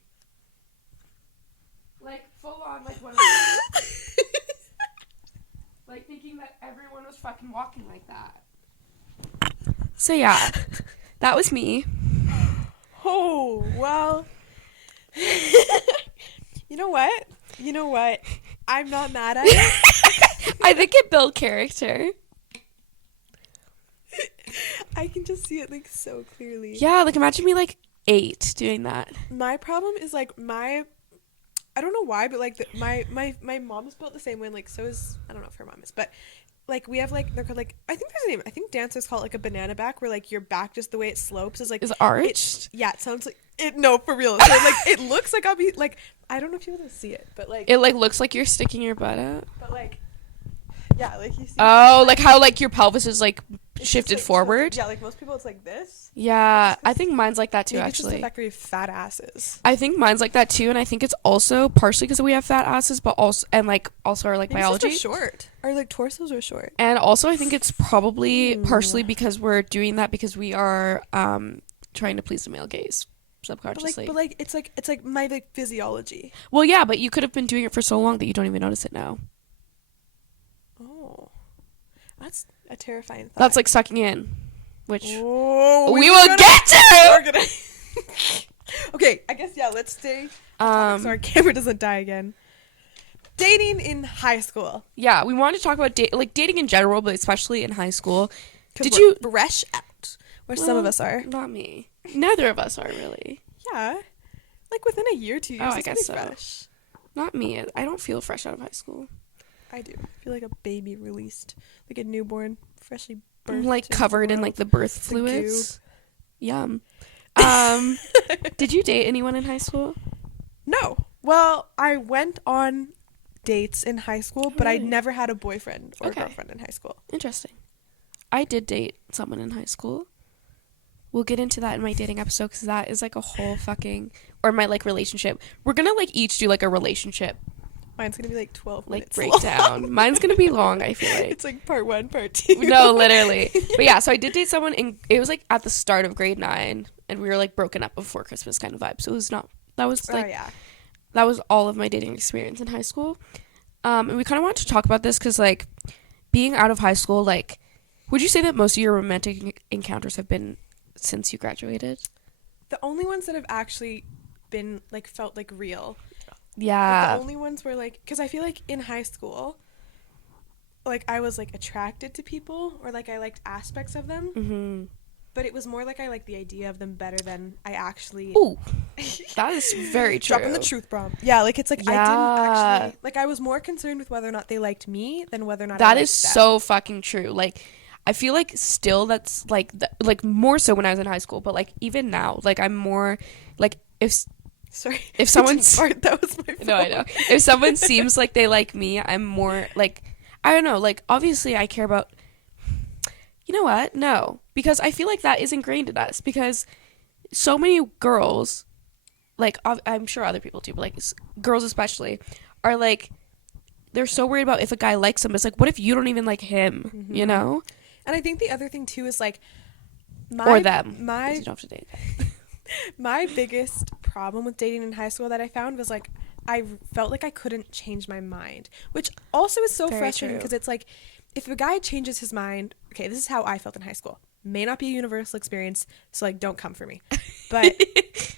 Like, full on, like, one of those. Like, thinking that everyone was fucking walking like that. So, yeah. That was me. Oh, well. You know what? I'm not mad at it. I think it built character. I can just see it like so clearly. Yeah, like imagine me like 8 doing that. My problem is like I don't know why, but like my mom is built the same way. And, like so is I don't know if her mom is, but like we have like they're called like I think there's a name. I think dancers call it like a banana back, where like your back just the way it slopes is like Is arched. yeah, it sounds like it. No, for real. So like it looks like I'll be like I don't know if you want to see it, but like It like looks like you're sticking your butt out. but like yeah, like you see. Oh, like how like your pelvis is like it's shifted just, like, forward. Yeah, like most people it's like this. Yeah, I think mine's like that too. Maybe it's just the Actually, fact that we have fat asses. I think mine's like that too, and I think it's also partially because we have fat asses, but also our like Maybe biology. it's just we're short. Our like torsos are short. And also, I think it's probably Ooh. partially because we're doing that because we are trying to please the male gaze But subconsciously. like it's like my like physiology. Well, yeah, but you could have been doing it for so long that you don't even notice it now. Oh, that's a terrifying thought. That's like sucking in, which oh, we will get We're to. gonna. Okay, I guess yeah. Let's stay. So our camera doesn't die again. Dating in high school. Yeah, we wanted to talk about dating in general, but especially in high school. 'Cause Did we're you? fresh out? Where some of us are. Not me. Neither of us are really. Yeah, like within a year, 2 years. Oh, I it's guess pretty so. fresh. Not me. I don't feel fresh out of high school. I do. I feel like a baby released, like a newborn, freshly birthed. I'm like into the covered in world. like the birth The goo. fluids. Yum. Did you date anyone in high school? No. Well, I went on dates in high school, but I Really? never had a boyfriend or Okay. girlfriend in high school. Interesting. I did date someone in high school. We'll get into that in my dating episode because that is like a whole fucking or my like relationship. We're gonna like each do like a relationship Mine's gonna be like 12 like minutes breakdown. long. Mine's gonna be long. I feel like It's like part 1, part 2. no, literally. But yeah, so I did date someone, and it was like at the start of grade 9, and we were like broken up before Christmas kind of vibe. So it was not. That was like oh yeah. that was all of my dating experience in high school. And we kind of wanted to talk about this because like being out of high school, like would you say that most of your romantic encounters have been since you graduated? The only ones that have actually been like felt like real. Yeah. Like, the only ones were like, because I feel like in high school, like I was like attracted to people, or like I liked aspects of them. Mm-hmm. But it was more like I liked the idea of them better than I actually. Ooh, that is very true. Dropping the truth bomb. Yeah, like it's like Yeah. I didn't actually, like I was more concerned with whether or not they liked me than whether or not That I is liked them. so fucking true. Like, I feel like still that's like like more so when I was in high school, but like even now, like I'm more like Sorry. if someone's that was my phone. no, I know. If someone seems like they like me, I'm more like, I don't know, like obviously I care about, you know what? No, because I feel like that is ingrained in us, because so many girls, like I'm sure other people too, but like girls especially, are like, they're so worried about if a guy likes them. It's like, what if you don't even like him? Mm-hmm. You know? And I think the other thing too is like Or them. My You don't have to date them. my biggest problem with dating in high school that I found was like I felt like I couldn't change my mind, which also is so Very frustrating true. because it's like if a guy changes his mind, okay, this is how I felt in high school. May not be a universal experience, so like don't come for me. But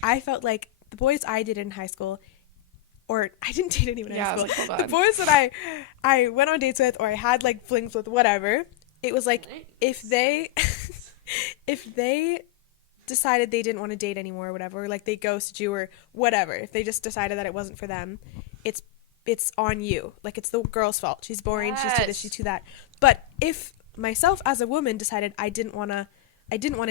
I felt like the boys I did in high school, or I didn't date anyone in high Yeah, I school. was like, hold The on. boys that I went on dates with or I had like flings with, whatever, it was like if they decided they didn't want to date anymore or whatever, or like they ghosted you or whatever, if they just decided that it wasn't for them, it's on you. Like it's the girl's fault. She's boring, she's too this, she's too that. But if myself as a woman decided I didn't want to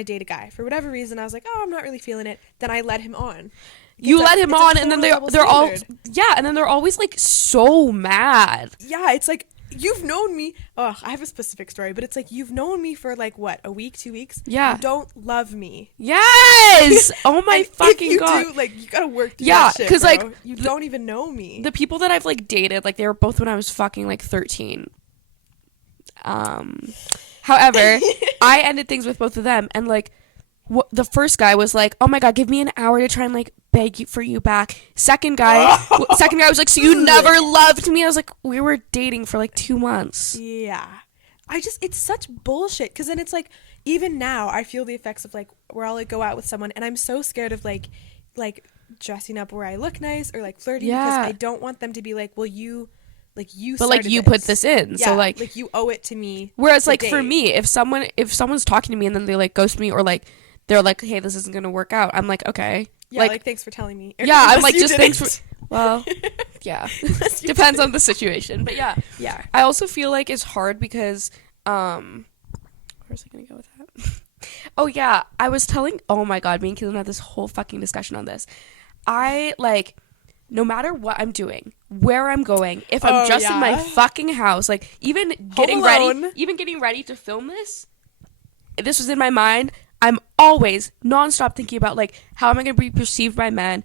date a guy for whatever reason, I was like, oh, I'm not really feeling it, then I led him on. You let him on, and then they're all, yeah, and then they're always like so mad. Yeah, it's like, you've known me. Oh, I have a specific story, but it's like you've known me for like what, a week, 2 weeks? Yeah. You don't love me. Yes. Oh my And fucking if you god. do, like you gotta work through Yeah, that shit, 'cause, bro. like, you don't even know me. The people that I've like dated, like they were both when I was fucking like 13. However, I ended things with both of them, and like the first guy was like, oh my god, give me an hour to try and like beg you for you back. Second guy was like, so you never loved me? I was like, we were dating for like 2 months. Yeah. It's such bullshit, because then it's like, even now I feel the effects of like where I'll like go out with someone and I'm so scared of like dressing up where I look nice or like flirting, because I don't want them to be like, well, you but like you put this in, yeah, so like you owe it to me. Whereas like for me, if someone's talking to me and then they like ghost me, or like they're like, hey, this isn't gonna work out, I'm like, okay, Yeah, like thanks for telling me. Yeah, I'm like, You just didn't. thanks for, well, yeah, You depends didn't. on the situation, but yeah. I also feel like it's hard because where's I gonna go with that? Oh yeah, I was telling, oh my god, me and Keelyn had this whole fucking discussion on this. I like, no matter what I'm doing, where I'm going, if I'm just in my fucking house, like even getting ready to film this was in my mind. I'm always nonstop thinking about like, how am I going to be perceived by men?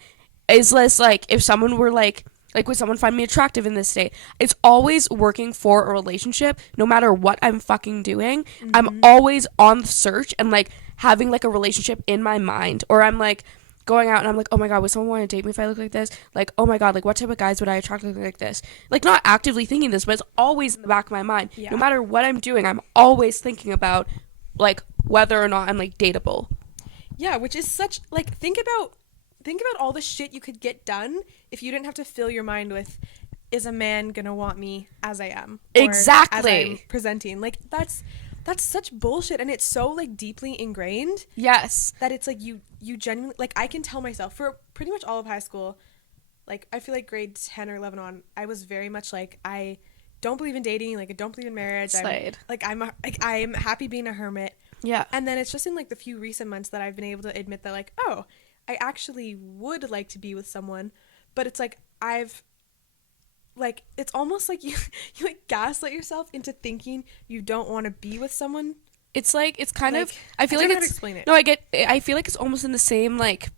Is this like, if someone were like would someone find me attractive in this state? It's always working for a relationship, no matter what I'm fucking doing. Mm-hmm. I'm always on the search and like having like a relationship in my mind, or I'm like going out and I'm like, oh my god, would someone want to date me if I look like this? Like, oh my god, like what type of guys would I attract looking like this? Like, not actively thinking this, but it's always in the back of my mind. Yeah. No matter what I'm doing, I'm always thinking about like whether or not I'm like dateable. Yeah, which is such like, think about all the shit you could get done if you didn't have to fill your mind with, is a man gonna want me as I am? Or exactly. as I'm presenting. Like that's such bullshit, and it's so like deeply ingrained. Yes. That it's like you genuinely, like, I can tell myself for pretty much all of high school, like I feel like grade 10 or 11 on, I was very much like, I don't believe in dating, like I don't believe in marriage. I'm happy being a hermit. Yeah. And then it's just in like the few recent months that I've been able to admit that like, oh, I actually would like to be with someone, but it's like it's almost like you like gaslight yourself into thinking you don't want to be with someone. It's like, it's kind like, of, I feel I like don't know how it's, to explain it. No, I feel like it's almost in the same like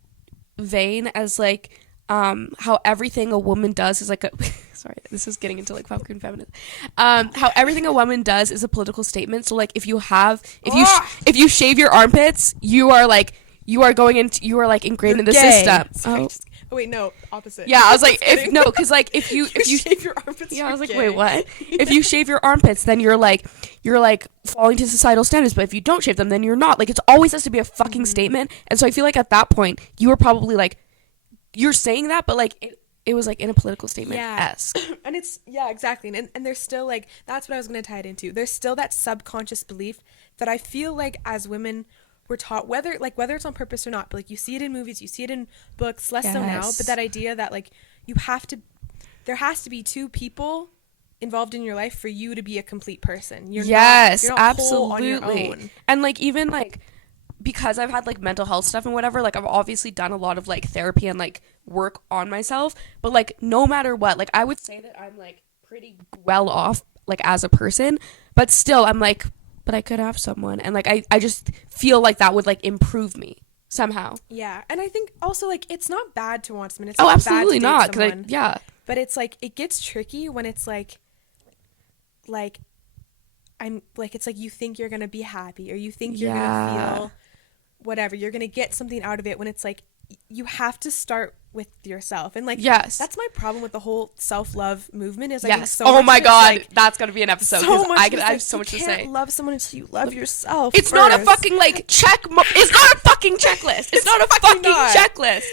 vein as like how everything a woman does is like a sorry, this is getting into like fucking feminist. How everything a woman does is a political statement. So like if you shave your armpits, you are like ingrained in the system. Sorry, oh wait, no, opposite. Yeah, I was like, because like if you shave your armpits, yeah, I was like, gay. wait, what? If you shave your armpits, then you're like falling to societal standards. But if you don't shave them, then you're not. Like, it's always has to be a fucking statement. And so I feel like at that point, you were probably like you're saying that, but like it was like in a political statement esque. And it's exactly. And there's still like, that's what I was going to tie it into. There's still that subconscious belief that I feel like as women we're taught, whether it's on purpose or not, but like you see it in movies, you see it in books, less so now, but that idea that like there has to be two people involved in your life for you to be a complete person. You're not absolutely whole on your own. And like even like because I've had like mental health stuff and whatever, like I've obviously done a lot of like therapy and like work on myself, but like no matter what, like I would say that I'm like pretty well off like as a person, but still I'm like, but I could have someone, and like I just feel like that would like improve me somehow. Yeah, and I think also like it's not bad to want someone. It's absolutely bad to date not, someone, but it's like it gets tricky when it's like I'm like, it's like you think you're gonna be happy or you think you're gonna feel whatever, you're gonna get something out of it, when it's like you have to start with yourself. And like that's my problem with the whole self-love movement is I think so oh my god, like, that's gonna be an episode so I have so much to say. You can't love someone until you love yourself it's first. Not a fucking like it's not a fucking checklist. It's not a fucking checklist.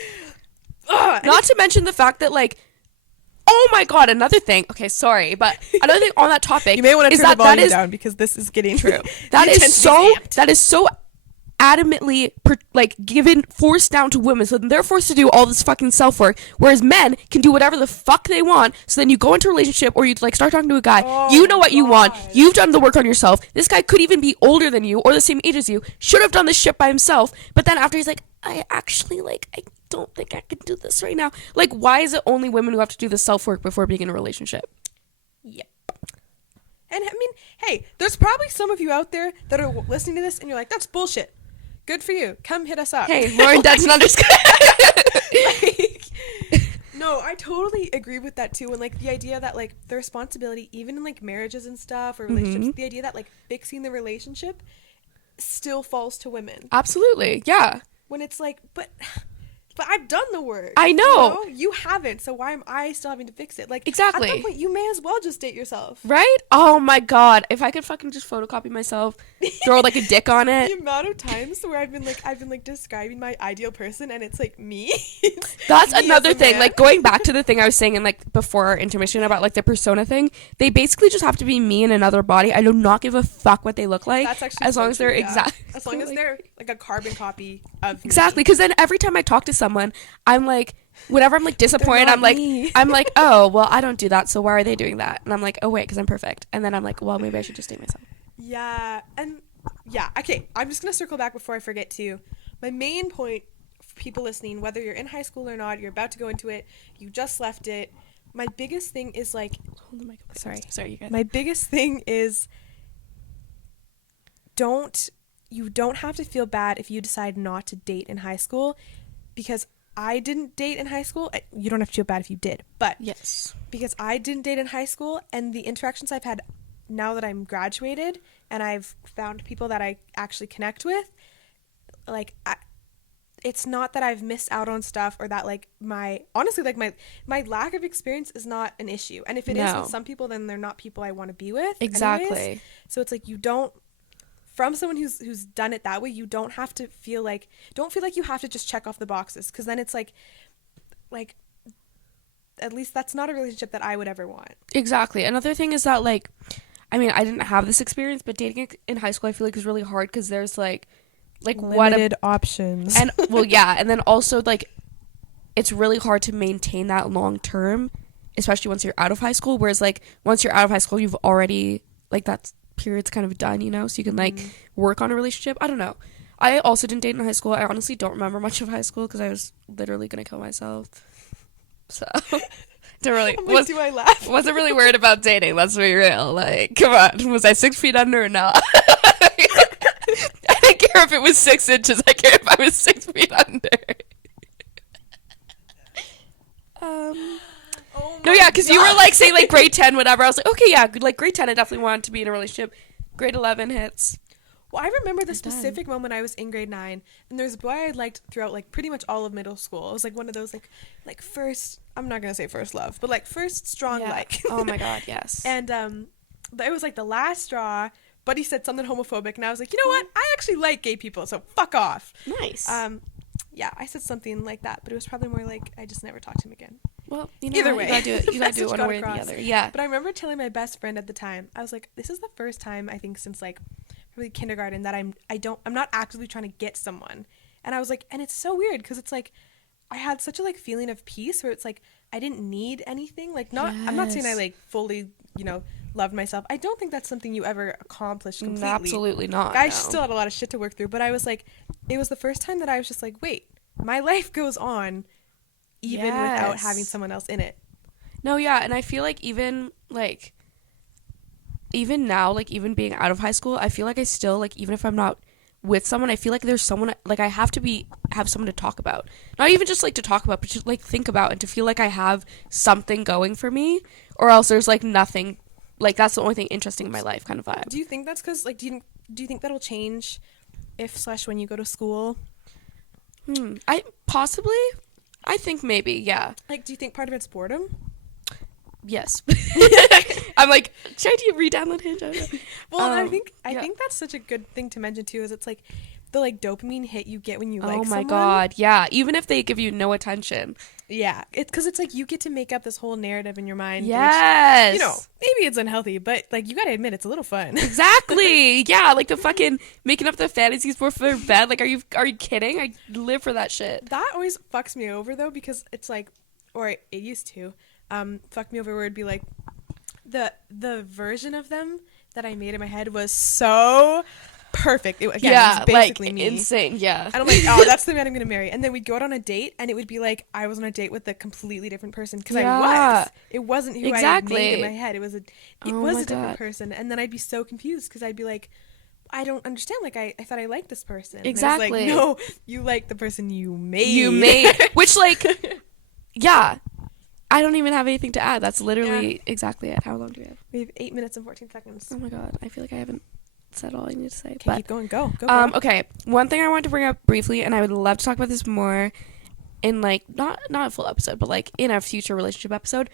Not to mention the fact that like, oh my god, another thing. Okay, sorry, but another thing on that topic. You may want to turn the volume down because this is getting true. That is so adamantly forced down to women, so then they're forced to do all this fucking self-work, whereas men can do whatever the fuck they want. So then you go into a relationship or you like start talking to a guy, you know what you want, you've done the work on yourself, this guy could even be older than you or the same age as you, should have done this shit by himself, but then after he's like, I actually like, I don't think I can do this right now. Like, why is it only women who have to do the self-work before being in a relationship? Yep. And I mean, hey, there's probably some of you out there that are listening to this and you're like, that's bullshit. Good for you. Come hit us up. Hey, Lauren, that's an underscore. No, I totally agree with that too. And like the idea that like the responsibility, even in like marriages and stuff or relationships, the idea that like fixing the relationship still falls to women. Absolutely. Yeah. When it's like, but I've done the work. I know. You haven't, so why am I still having to fix it? Like, exactly. At that point, you may as well just date yourself. Right? Oh my god. If I could fucking just photocopy myself, throw like a dick on it. The amount of times where I've been like describing my ideal person and it's like me. That's me another thing. Man. Like going back to the thing I was saying in like before our intermission about like the persona thing, they basically just have to be me in another body. I do not give a fuck what they look like. That's actually as long as they're as long as they're like a carbon copy of exactly. Because then every time I talk to someone, I'm like, whenever I'm like disappointed, I'm like, oh well, I don't do that, so why are they doing that? And I'm like, oh wait, because I'm perfect. And then I'm like, well, maybe I should just date myself. Yeah, and yeah, okay. I'm just gonna circle back before I forget to. My main point for people listening, whether you're in high school or not, you're about to go into it, you just left it. My biggest thing is like, hold on, sorry, you guys. My biggest thing is, you don't have to feel bad if you decide not to date in high school, because I didn't date in high school. You don't have to feel bad if you did, but yes, because I didn't date in high school, and the interactions I've had now that I'm graduated and I've found people that I actually connect with, like it's not that I've missed out on stuff or that like my lack of experience is not an issue. And if it is with some people, then they're not people I want to be with. Exactly. Anyways. So it's like from someone who's done it that way, you don't feel like you have to just check off the boxes, because then it's like at least that's not a relationship that I would ever want. Exactly. Another thing is that like, I mean, I didn't have this experience, but dating in high school I feel like is really hard because there's like limited options. And well, yeah, and then also like it's really hard to maintain that long term, especially once you're out of high school, whereas like once you're out of high school you've already like that period's kind of done, you know, so you can like work on a relationship. I don't know. I also didn't date in high school. I honestly don't remember much of high school because I was literally gonna kill myself. So don't really. Do I laugh? Wasn't really worried about dating. Let's be real. Like, come on, was I 6 feet under or not? I didn't care if it was 6 inches. I cared if I was 6 feet under. No, yeah, because you were like saying like grade 10, whatever. I was like, okay, yeah, like grade 10, I definitely wanted to be in a relationship. Grade 11 hits. Well, I remember the specific moment I was in grade 9, and there's a boy I liked throughout like pretty much all of middle school. It was like one of those like first, I'm not gonna say first love, but like first strong like. Oh my god, yes. And it was like the last straw. But he said something homophobic, and I was like, you know what? I actually like gay people, so fuck off. Nice. Yeah, I said something like that, but it was probably more like I just never talked to him again. Well, you know, Either what? way. You gotta do it. You gotta do it one got way or the across. other. Yeah. But I remember telling my best friend at the time, I was like, this is the first time I think since like probably kindergarten that I'm not actively trying to get someone. And I was like, and it's so weird because it's like I had such a like feeling of peace where it's like I didn't need anything. Like not I'm not saying I like fully, loved myself. I don't think that's something you ever accomplished completely. Absolutely not. I no. still had a lot of shit to work through, but I was like, it was the first time that I was just like, wait, my life goes on even without having someone else in it. No, yeah, and I feel like even now, like even being out of high school, I feel like I still like even if I'm not with someone, I feel like there's someone like I have someone to talk about. Not even just like to talk about, but just like think about and to feel like I have something going for me, or else there's like nothing. Like that's the only thing interesting in my life, kind of vibe. Do you think that's because like do you think that'll change if / when you go to school? I think maybe, yeah. Like, do you think part of it's boredom? Yes. I'm like, should I re-download Hinge? I don't know. Well, I think that's such a good thing to mention too. Is it's like the like dopamine hit you get when you like someone. Oh my god, yeah. Even if they give you no attention. Yeah, it's because it's like you get to make up this whole narrative in your mind. Yes. Which, maybe it's unhealthy, but like you gotta admit it's a little fun. Exactly. Yeah, like the fucking making up the fantasies for bed. Like, are you kidding? I live for that shit. That always fucks me over though because it's like, or it used to, fuck me over where it'd be like, the version of them that I made in my head was so perfect. It was basically like, me. insane. Yeah. And I'm like, oh, that's the man I'm gonna marry. And then we'd go out on a date, and it would be like I was on a date with a completely different person because it wasn't who I had made in my head. It was a different person, and then I'd be so confused because I'd be like, I don't understand. Like I thought I liked this person. Exactly. And I was like, no, you like the person you made. Which like, yeah. I don't even have anything to add. That's literally exactly it. How long do we have? We have 8 minutes and 14 seconds. Oh my god, I feel like I haven't said all I need to say. Okay, but keep going. Go. Okay, one thing I wanted to bring up briefly, and I would love to talk about this more in like not a full episode, but like in a future relationship episode.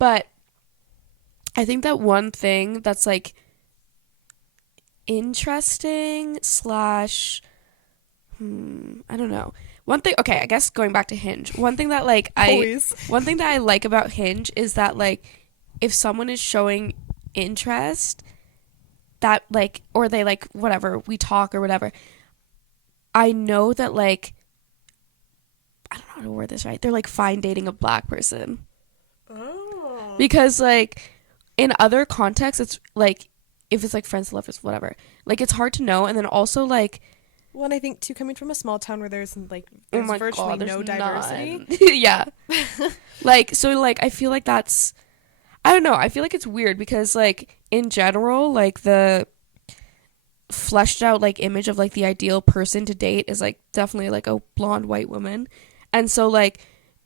But I think that one thing that's like interesting / I don't know. One thing, okay, I guess going back to Hinge. One thing that like one thing that I like about Hinge is that like if someone is showing interest, that like, or they like whatever, we talk or whatever, I know that like, I don't know how to word this right, they're like fine dating a black person. Oh. Because like in other contexts, it's like if it's like friends, lovers, whatever, like it's hard to know. And then also like, well, and I think too, coming from a small town where there's virtually no diversity. Yeah. Like, so like I feel like that's, I don't know, I feel like it's weird because like in general, like the fleshed out like image of like the ideal person to date is like definitely like a blonde white woman. And so like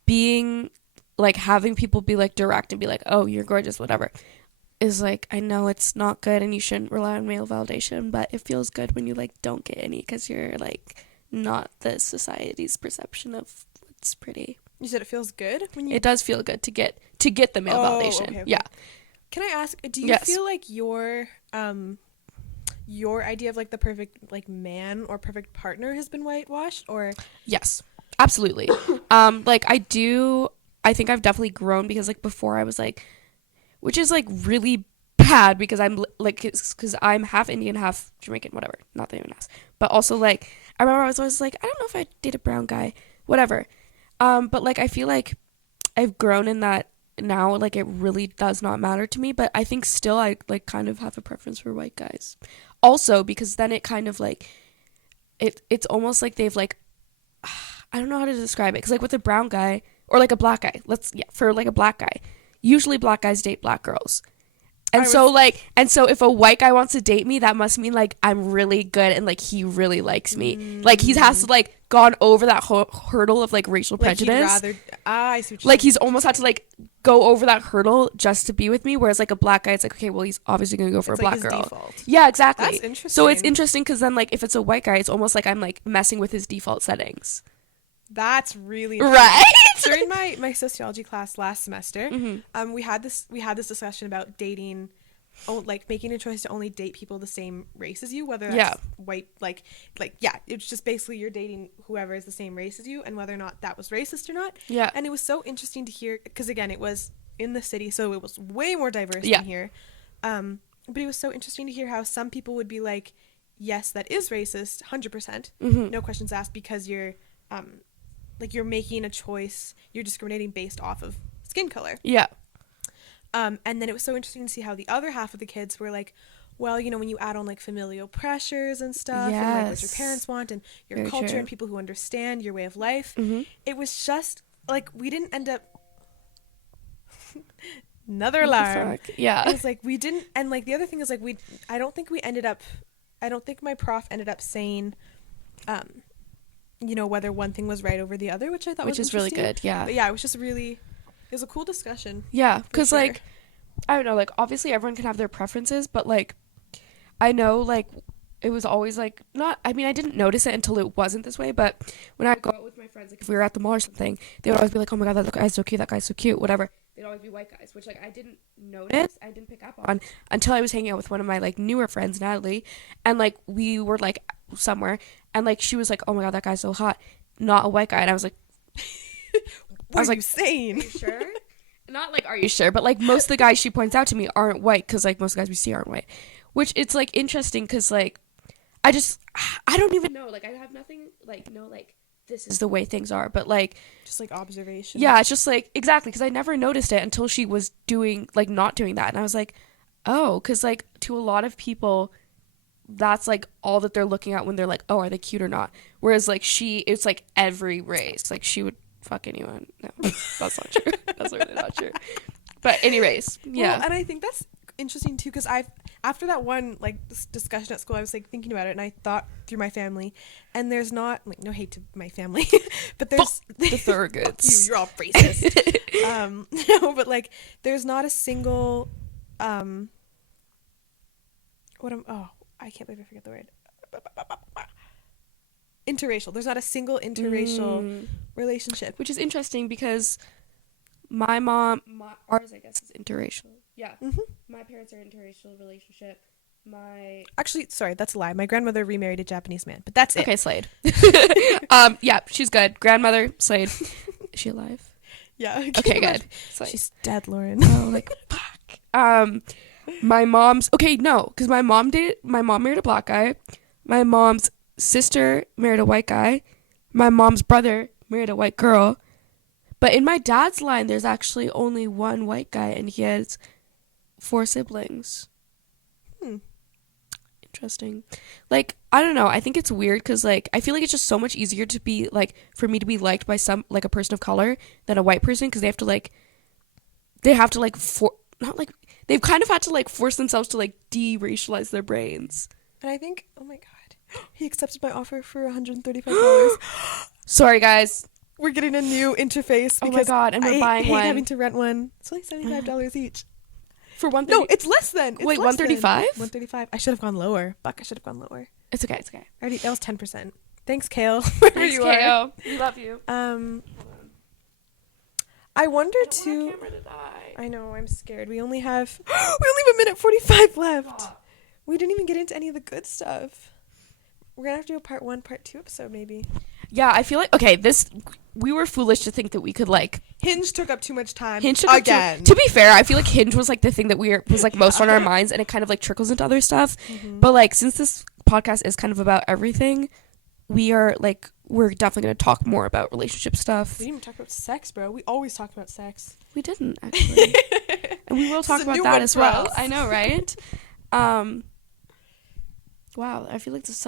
being like having people be like direct and be like, oh, you're gorgeous, whatever, is like, I know it's not good and you shouldn't rely on male validation, but it feels good when you like don't get any because you're like not the society's perception of what's pretty. You said it feels good when you. It does feel good to get the male validation. Okay. Yeah. Can I ask? Do you feel like your idea of like the perfect like man or perfect partner has been whitewashed, or? Yes, absolutely. Like I think I've definitely grown because like before I was like, which is like really bad because I'm like, because I'm half Indian, half Jamaican, whatever. Not that anyone asked, but also like I remember I was always like, I don't know if I date a brown guy, whatever. But like I feel like I've grown in that now. Like it really does not matter to me. But I think still I like kind of have a preference for white guys. Also because then it kind of like it's almost like they've like, I don't know how to describe it. Because like with a brown guy or like a black guy, for like a black guy. Usually black guys date black girls. And so if a white guy wants to date me, that must mean like I'm really good and like he really likes me. Like he has to like gone over that hurdle of like racial prejudice. I see what you're like saying. he's almost had to like go over that hurdle just to be with me, whereas like a black guy, it's like, okay, well he's obviously gonna go for it's a like black his girl. Default. Yeah, exactly. That's interesting. So it's interesting because then like if it's a white guy, it's almost like I'm like messing with his default settings. That's really right. During my sociology class last semester, mm-hmm. we had this discussion about dating like making a choice to only date people the same race as you, whether that's Yeah. white, like yeah, it's just basically you're dating whoever is the same race as you, and whether or not that was racist or not. Yeah. And it was so interesting to hear, because again, it was in the city, so it was way more diverse Yeah. than here. But it was so interesting to hear how some people would be like, yes, that is racist, 100%, no questions asked, because you're like you're making a choice, you're discriminating based off of skin color. Yeah. And then it was so interesting to see how the other half of the kids were like, well, you know, when you add on like familial pressures and stuff, and like what your parents want and your Very culture true. and people who understand your way of life, it was just like we didn't end up another alarm. Yeah. It was like we didn't, and like the other thing is like I don't think my prof ended up saying you know, whether one thing was right over the other, which I thought was really interesting. good. Yeah. But yeah, it was just really, it was a cool discussion. Yeah, because sure. like I don't know, like obviously everyone can have their preferences, but like I know like it was always like not, I mean, I didn't notice it until it wasn't this way, but when I go out with my friends, like if we were at the mall or something, they would always be like, oh my god, that guy's so cute, that guy's so cute, whatever. They'd always be white guys, which like I didn't notice, I didn't pick up on until I was hanging out with one of my like newer friends, Natalie, and like we were like somewhere, and like she was like, oh my god, that guy's so hot, not a white guy. And I was like, What are you saying? are you sure? Not like, are you sure? But like most of the guys she points out to me aren't white, because like most of the guys we see aren't white. Which it's like interesting, because like I don't even know. Like I have nothing like, no, like this is the way things are. But like Just like observation. yeah, it's just like exactly, because I never noticed it until she was doing like not doing that, and I was like, oh, because like to a lot of people, that's like all that they're looking at when they're like, oh, are they cute or not? Whereas like it's like every race, like she would fuck anyone. No, that's not true. That's really not true. But any race, yeah. Well, and I think that's interesting too, because after that one like discussion at school, I was like thinking about it, and I thought through my family, and there's not like no hate to my family, but there's the Thurgoods. you're all racist. No, but like there's not a single I can't believe I forget the word. Interracial. There's not a single interracial relationship. Which is interesting, because my mom, ours I guess is interracial. Yeah. My parents are interracial relationship. Actually, sorry, that's a lie. My grandmother remarried a Japanese man, but that's it. Okay, Slade. Yeah, she's good. Grandmother, Slade. Is she alive? Yeah. Okay, good. Slade. She's dead, Lauren. Oh, like fuck. My mom's because my mom married a black guy. My mom's sister married a white guy. My mom's brother married a white girl. But in my dad's line, there's actually only one white guy, and he has 4 siblings. Interesting. Like, I don't know. I think it's weird, because like I feel like it's just so much easier to be like, for me to be liked by some like a person of color than a white person, because they have to like not like, they've kind of had to like force themselves to like de-racialize their brains. And I think, oh my god, he accepted my offer for $135. Sorry, guys. We're getting a new interface. Oh my god, and we're buying hate one. having to rent one. It's only $75 each. For $130. No, it's less than. Wait, $135? $135. I should have gone lower. Fuck, I should have gone lower. It's okay. It's okay. Already, that was 10%. Thanks, Kale. Wherever Thanks, you are. Kale. We love you. I wonder I don't too. want our camera to die. I know. I'm scared. We only have a minute 45 left. We didn't even get into any of the good stuff. We're gonna have to do a part 1, part 2 episode maybe. Yeah, I feel like we were foolish to think that we could like Hinge took up too much time. Hinge took up again. to be fair, I feel like Hinge was like the thing that was like most on our minds, and it kind of like trickles into other stuff. But like since this podcast is kind of about everything, we're definitely going to talk more about relationship stuff. We didn't even talk about sex, bro. We always talk about sex. We didn't actually. And we will talk about that as well. I know, right? Wow, I feel like this is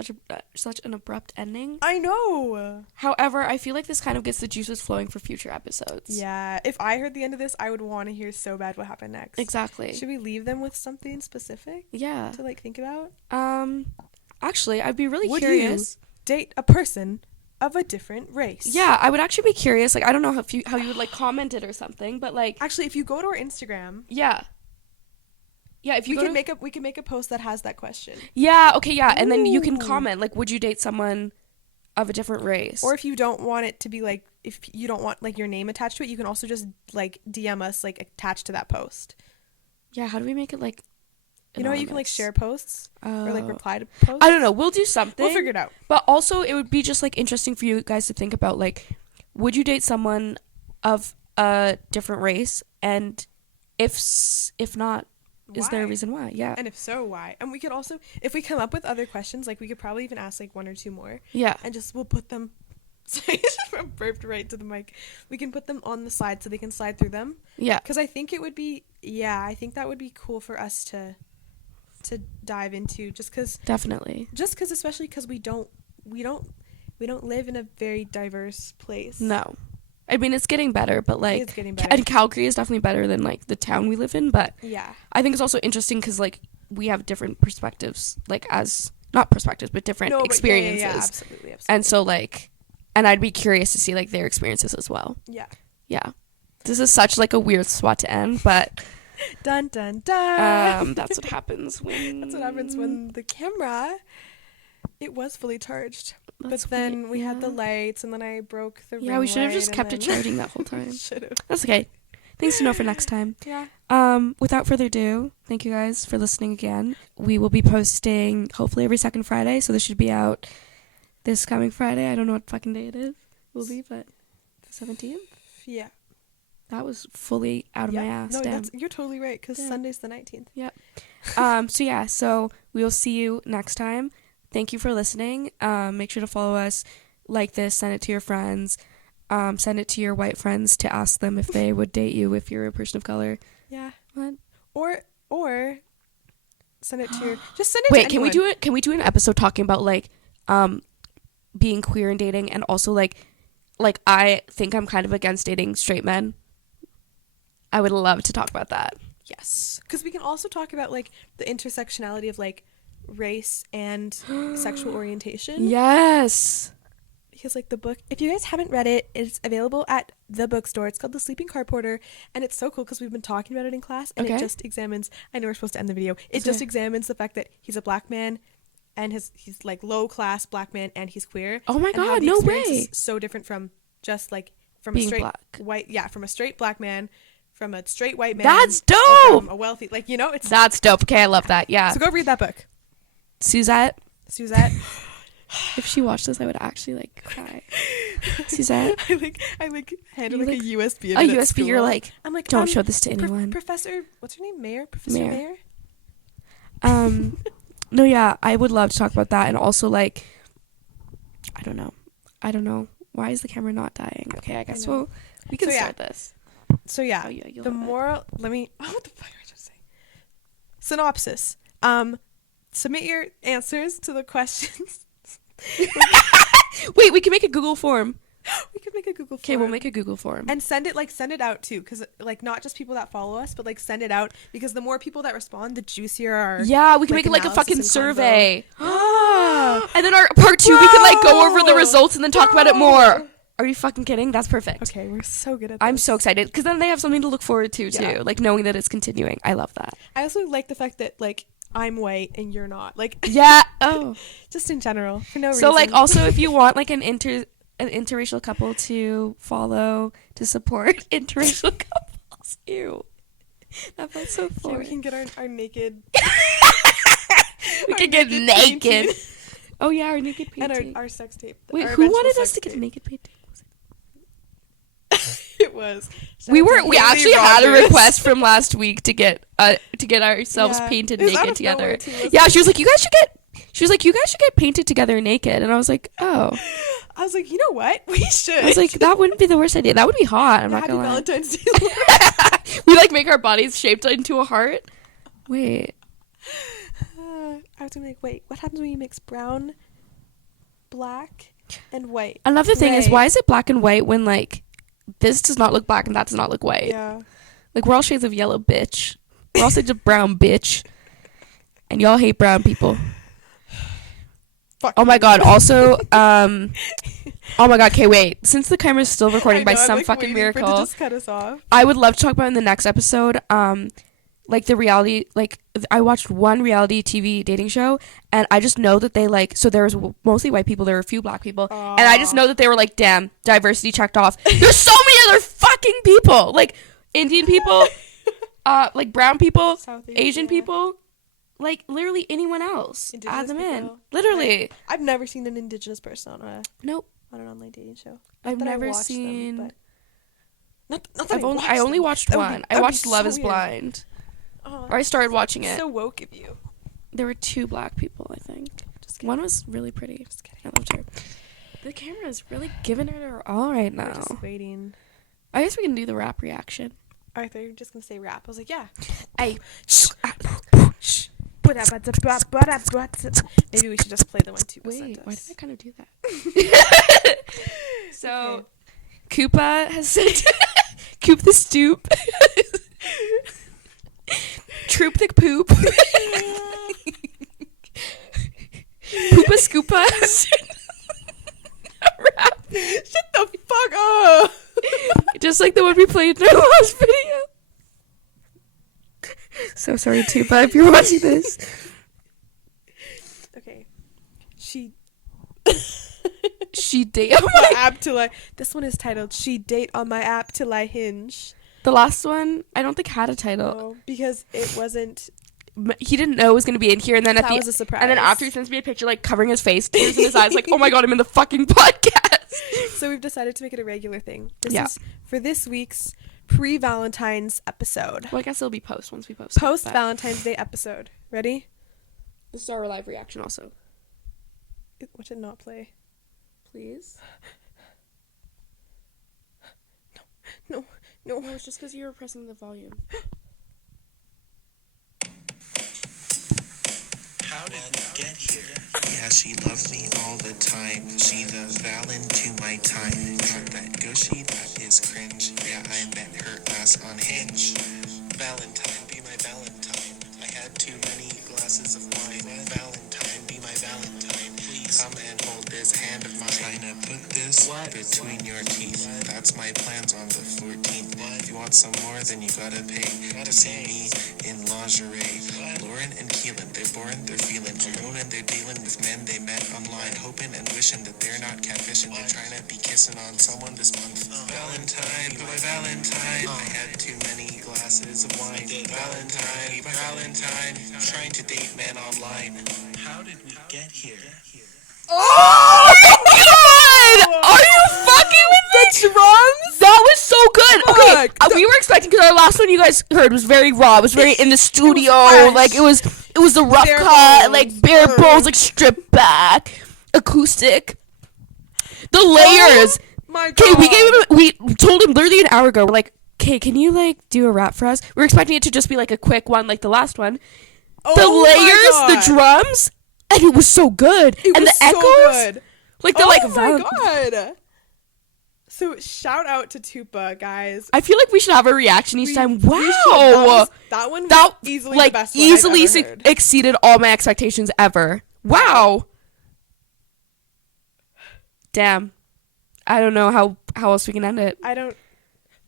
such an abrupt ending. I know. However, I feel like this kind of gets the juices flowing for future episodes. Yeah, if I heard the end of this, I would want to hear so bad what happened next. Exactly. Should we leave them with something specific? Yeah. To like think about? Actually, I'd be really Would curious. You date a person of a different race? Yeah, I would actually be curious. Like, I don't know how you would like comment it or something, but like actually, if you go to our Instagram, yeah, if you we can make a post that has that question. Yeah, okay, yeah, and then you can Ooh. comment like, would you date someone of a different race? Or if you don't want it to be like, if you don't want like your name attached to it, you can also just like DM us like attached to that post. Yeah, how do we make it like You know how you can like share posts or like reply to posts? I don't know. We'll do something. We'll figure it out. But also, it would be just like interesting for you guys to think about, like, would you date someone of a different race? And if not, is there a reason why? Yeah. And if so, why? And we could also, if we come up with other questions, like we could probably even ask like one or two more. Yeah. And just we'll put them. Sorry, I burped right to the mic. We can put them on the side so they can slide through them. Yeah. Because I think it would be, I think that would be cool for us to dive into, just because. Definitely. Just because, especially because we don't live in a very diverse place. No. I mean, it's getting better, but like, it's getting better. And Calgary is definitely better than like the town we live in. But yeah, I think it's also interesting because like we have different perspectives, like not perspectives, but different experiences. Yeah, absolutely. And so like, and I'd be curious to see like their experiences as well. Yeah. Yeah. This is such like a weird spot to end, but dun dun dun. That's what happens when the camera, it was fully charged. But then we had the lights, and then I broke the ring. Yeah, we should have just kept it charging that whole time. Should have. That's okay. Things to know for next time. Yeah. Without further ado, thank you guys for listening again. We will be posting hopefully every second Friday, so this should be out this coming Friday. I don't know what fucking day it is. Will be, but the 17th. Yeah. That was fully out of my ass. No, you're totally right, because Sunday's the 19th. Yeah. So we will see you next time. Thank you for listening. Make sure to follow us, like this, send it to your friends, send it to your white friends to ask them if they would date you if you're a person of color. Yeah. What? Or send it to your, just send it to anyone. Can we do an episode talking about like being queer and dating, and also like I think I'm kind of against dating straight men. I would love to talk about that. Yes. Because we can also talk about like the intersectionality of like race and sexual orientation. Yes. Because like the book, if you guys haven't read it, it's available at the bookstore. It's called The Sleeping Car Porter, and it's so cool because we've been talking about it in class, and it just examines, I know we're supposed to end the video, it just examines the fact that he's a black man and he's like low class black man, and he's queer. Oh my god, no way. Is so different from just like from being a straight black. White, from a straight black man, from a straight white man. That's dope. From a wealthy, like, you know, it's that's dope. Okay, I love that. Yeah. So go read that book. Suzette. If she watched this, I would actually like cry. Suzette. I handed like a USB. A USB. You're like, I'm like, don't show this to anyone. Professor, what's her name? Professor Mayer. No, yeah, I would love to talk about that, and also like, I don't know. Why is the camera not dying? Okay, I guess we can start this. So yeah, the moral. What the fuck am I just saying? Synopsis. Submit your answers to the questions. Wait, we can make a Google form. We could make a Google form. Okay, we'll make a Google form. And send it out too, because like not just people that follow us, but like send it out, because the more people that respond, the juicier our we can make it like a fucking survey. And then our part 2, we can like go over the results and then talk about it more. Are you fucking kidding? That's perfect. Okay, we're so good at this. I'm so excited, because then they have something to look forward to too, like knowing that it's continuing. I love that. I also like the fact that like I'm white and you're not. Like just in general, for no reason. So like also if you want like an interracial couple to follow to support interracial couples. Ew. That felt so funny. Yeah, we can get our naked. We can get naked. Oh yeah, our naked painting. And our sex tape. Wait, who wanted us to get a naked painting? It was. We actually had a request from last week to get ourselves painted naked together. Yeah, she was like, you guys should get painted together naked, and I was like, oh. I was like, you know what? We should. I was like, that wouldn't be the worst idea. That would be hot. I'm not gonna lie. Valentine's Day. We like make our bodies shaped into a heart. Wait. I was gonna be like, wait, what happens when you mix brown, black, and white? Another thing is, why is it black and white when like this does not look black and that does not look white? Yeah. Like, we're all shades of yellow, bitch. We're all shades of brown, bitch. And y'all hate brown people. Fuck oh my god, also, oh my god, okay, wait. Since the camera's still recording by some fucking miracle, to just cut us off. I would love to talk about in the next episode, like the reality, like I watched one reality TV dating show, and I just know that they like, so there was mostly white people, there were a few black people, and I just know that they were like, damn, diversity checked off. There's so many other fucking people, like Indian people, like brown people, South Asian people, like literally anyone else. Indigenous Add them in. people. Literally. I've never seen an Indigenous person Nope. on an online dating show. I've Not that I never watched them, seen. but not that I only watched That would one. be- I that would watched be Love so Is weird. Blind. Oh, Or I started watching it. so woke of you. There were 2 black people, I think. Just kidding. One was really pretty. Just kidding. I loved her. The camera is really giving her all right We're now. just waiting. I guess we can do the rap reaction. I thought you were just gonna say rap. I was like, yeah. Hey. Maybe we should just play the one Tupa Wait, sent why us. did I kind of do that? So, Koopa has sent Coop the Stoop. Troop the Poop. Poopa Scoopa. Rap. Shut the fuck up! Just like the one we played in our last video. So sorry, Tupa, if you're watching this. Okay. She Date on my app till I. This one is titled "She Date on My App Till I Hinge." The last one, I don't think had a title. No, because it wasn't. He didn't know it was going to be in here, and then That was a surprise. And then after he sends me a picture, like covering his face, tears in his eyes, like, oh my god, I'm in the fucking podcast. So we've decided to make it a regular thing. This Yeah. is for this week's pre-Valentine's episode. Well, I guess it'll be once we post. Post Valentine's Day episode. Ready? This is our live reaction, also. What did not play? Please. No. No, it's just because you were pressing the volume. How did we get here? Yeah, she loves me all the time. She the Valen to my time. Got that gushy, that is cringe. Yeah, I met her ass on Hinge. Valentine, be my Valentine. I had too many glasses of wine. Valentine, be my Valentine. Please come and hold this hand of mine. Trying to put this between your teeth. That's my plans on the 14th. If you want some more, then you gotta pay to see me in lingerie. Lauren and Keelyn, they're boring, they're feeling alone, and they're dealing with men they met online, hoping and wishing that they're not catfishing. They're trying to be kissing on someone this month. Valentine, be my Valentine. I had too many glasses of wine. Valentine, trying to date men online. How did we get here? Oh my god! Are you fucking with me? The drums? That was so good. Okay, Fuck. we were expecting, because our last one you guys heard was very raw. It was very in the studio. fresh. Like it was the rough Bare cut, bones. like bare bones, like stripped back, acoustic. The layers. My God. Okay, we told him literally an hour ago. We're like, okay, can you like do a rap for us? We were expecting it to just be like a quick one, like the last one. Oh The my layers, God. the drums, and it was so good. It and was the so echoes, good. like the Oh like. my God. So shout out to Tupa, guys. I feel like we should have a reaction each time. Wow, we should. That one was that easily like the best one easily I've ever heard. exceeded all my expectations ever. Wow. Damn. I don't know how else we can end it. I don't.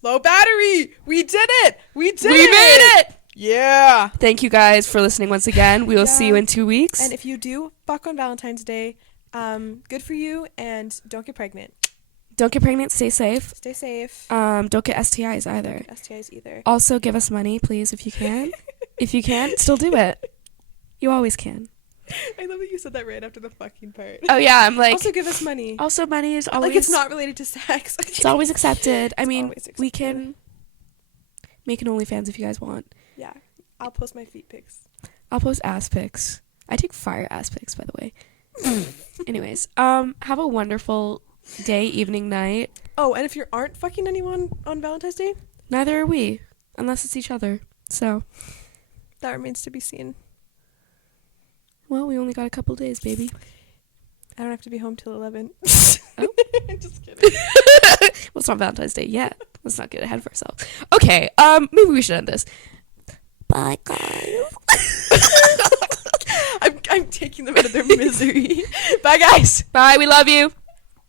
Low battery. We did it. We made it. Yeah. Thank you guys for listening once again. We will see you in 2 weeks. And if you do fuck on Valentine's Day, good for you, and don't get pregnant. Don't get pregnant. Stay safe. Stay safe. Don't get STIs either. STIs either. Also, give us money, please, if you can. If you can't, still do it. You always can. I love that you said that right after the fucking part. Oh yeah, I'm like. Also, give us money. Also, money is always. Like it's not related to sex. It's always accepted. I mean, always we accepted. can make an OnlyFans if you guys want. Yeah, I'll post my feet pics. I'll post ass pics. I take fire ass pics, by the way. Anyways, have a wonderful day, evening, night. Oh, and if you aren't fucking anyone on Valentine's Day, Neither are we, unless it's each other. So, that remains to be seen. well, we only got a couple days, baby. I don't have to be home till 11. Oh. Just kidding. Well, it's not Valentine's Day yet. Let's not get ahead of ourselves. Okay, maybe we should end this. Bye, guys. I'm taking them out of their misery. Bye, guys. Bye, we love you.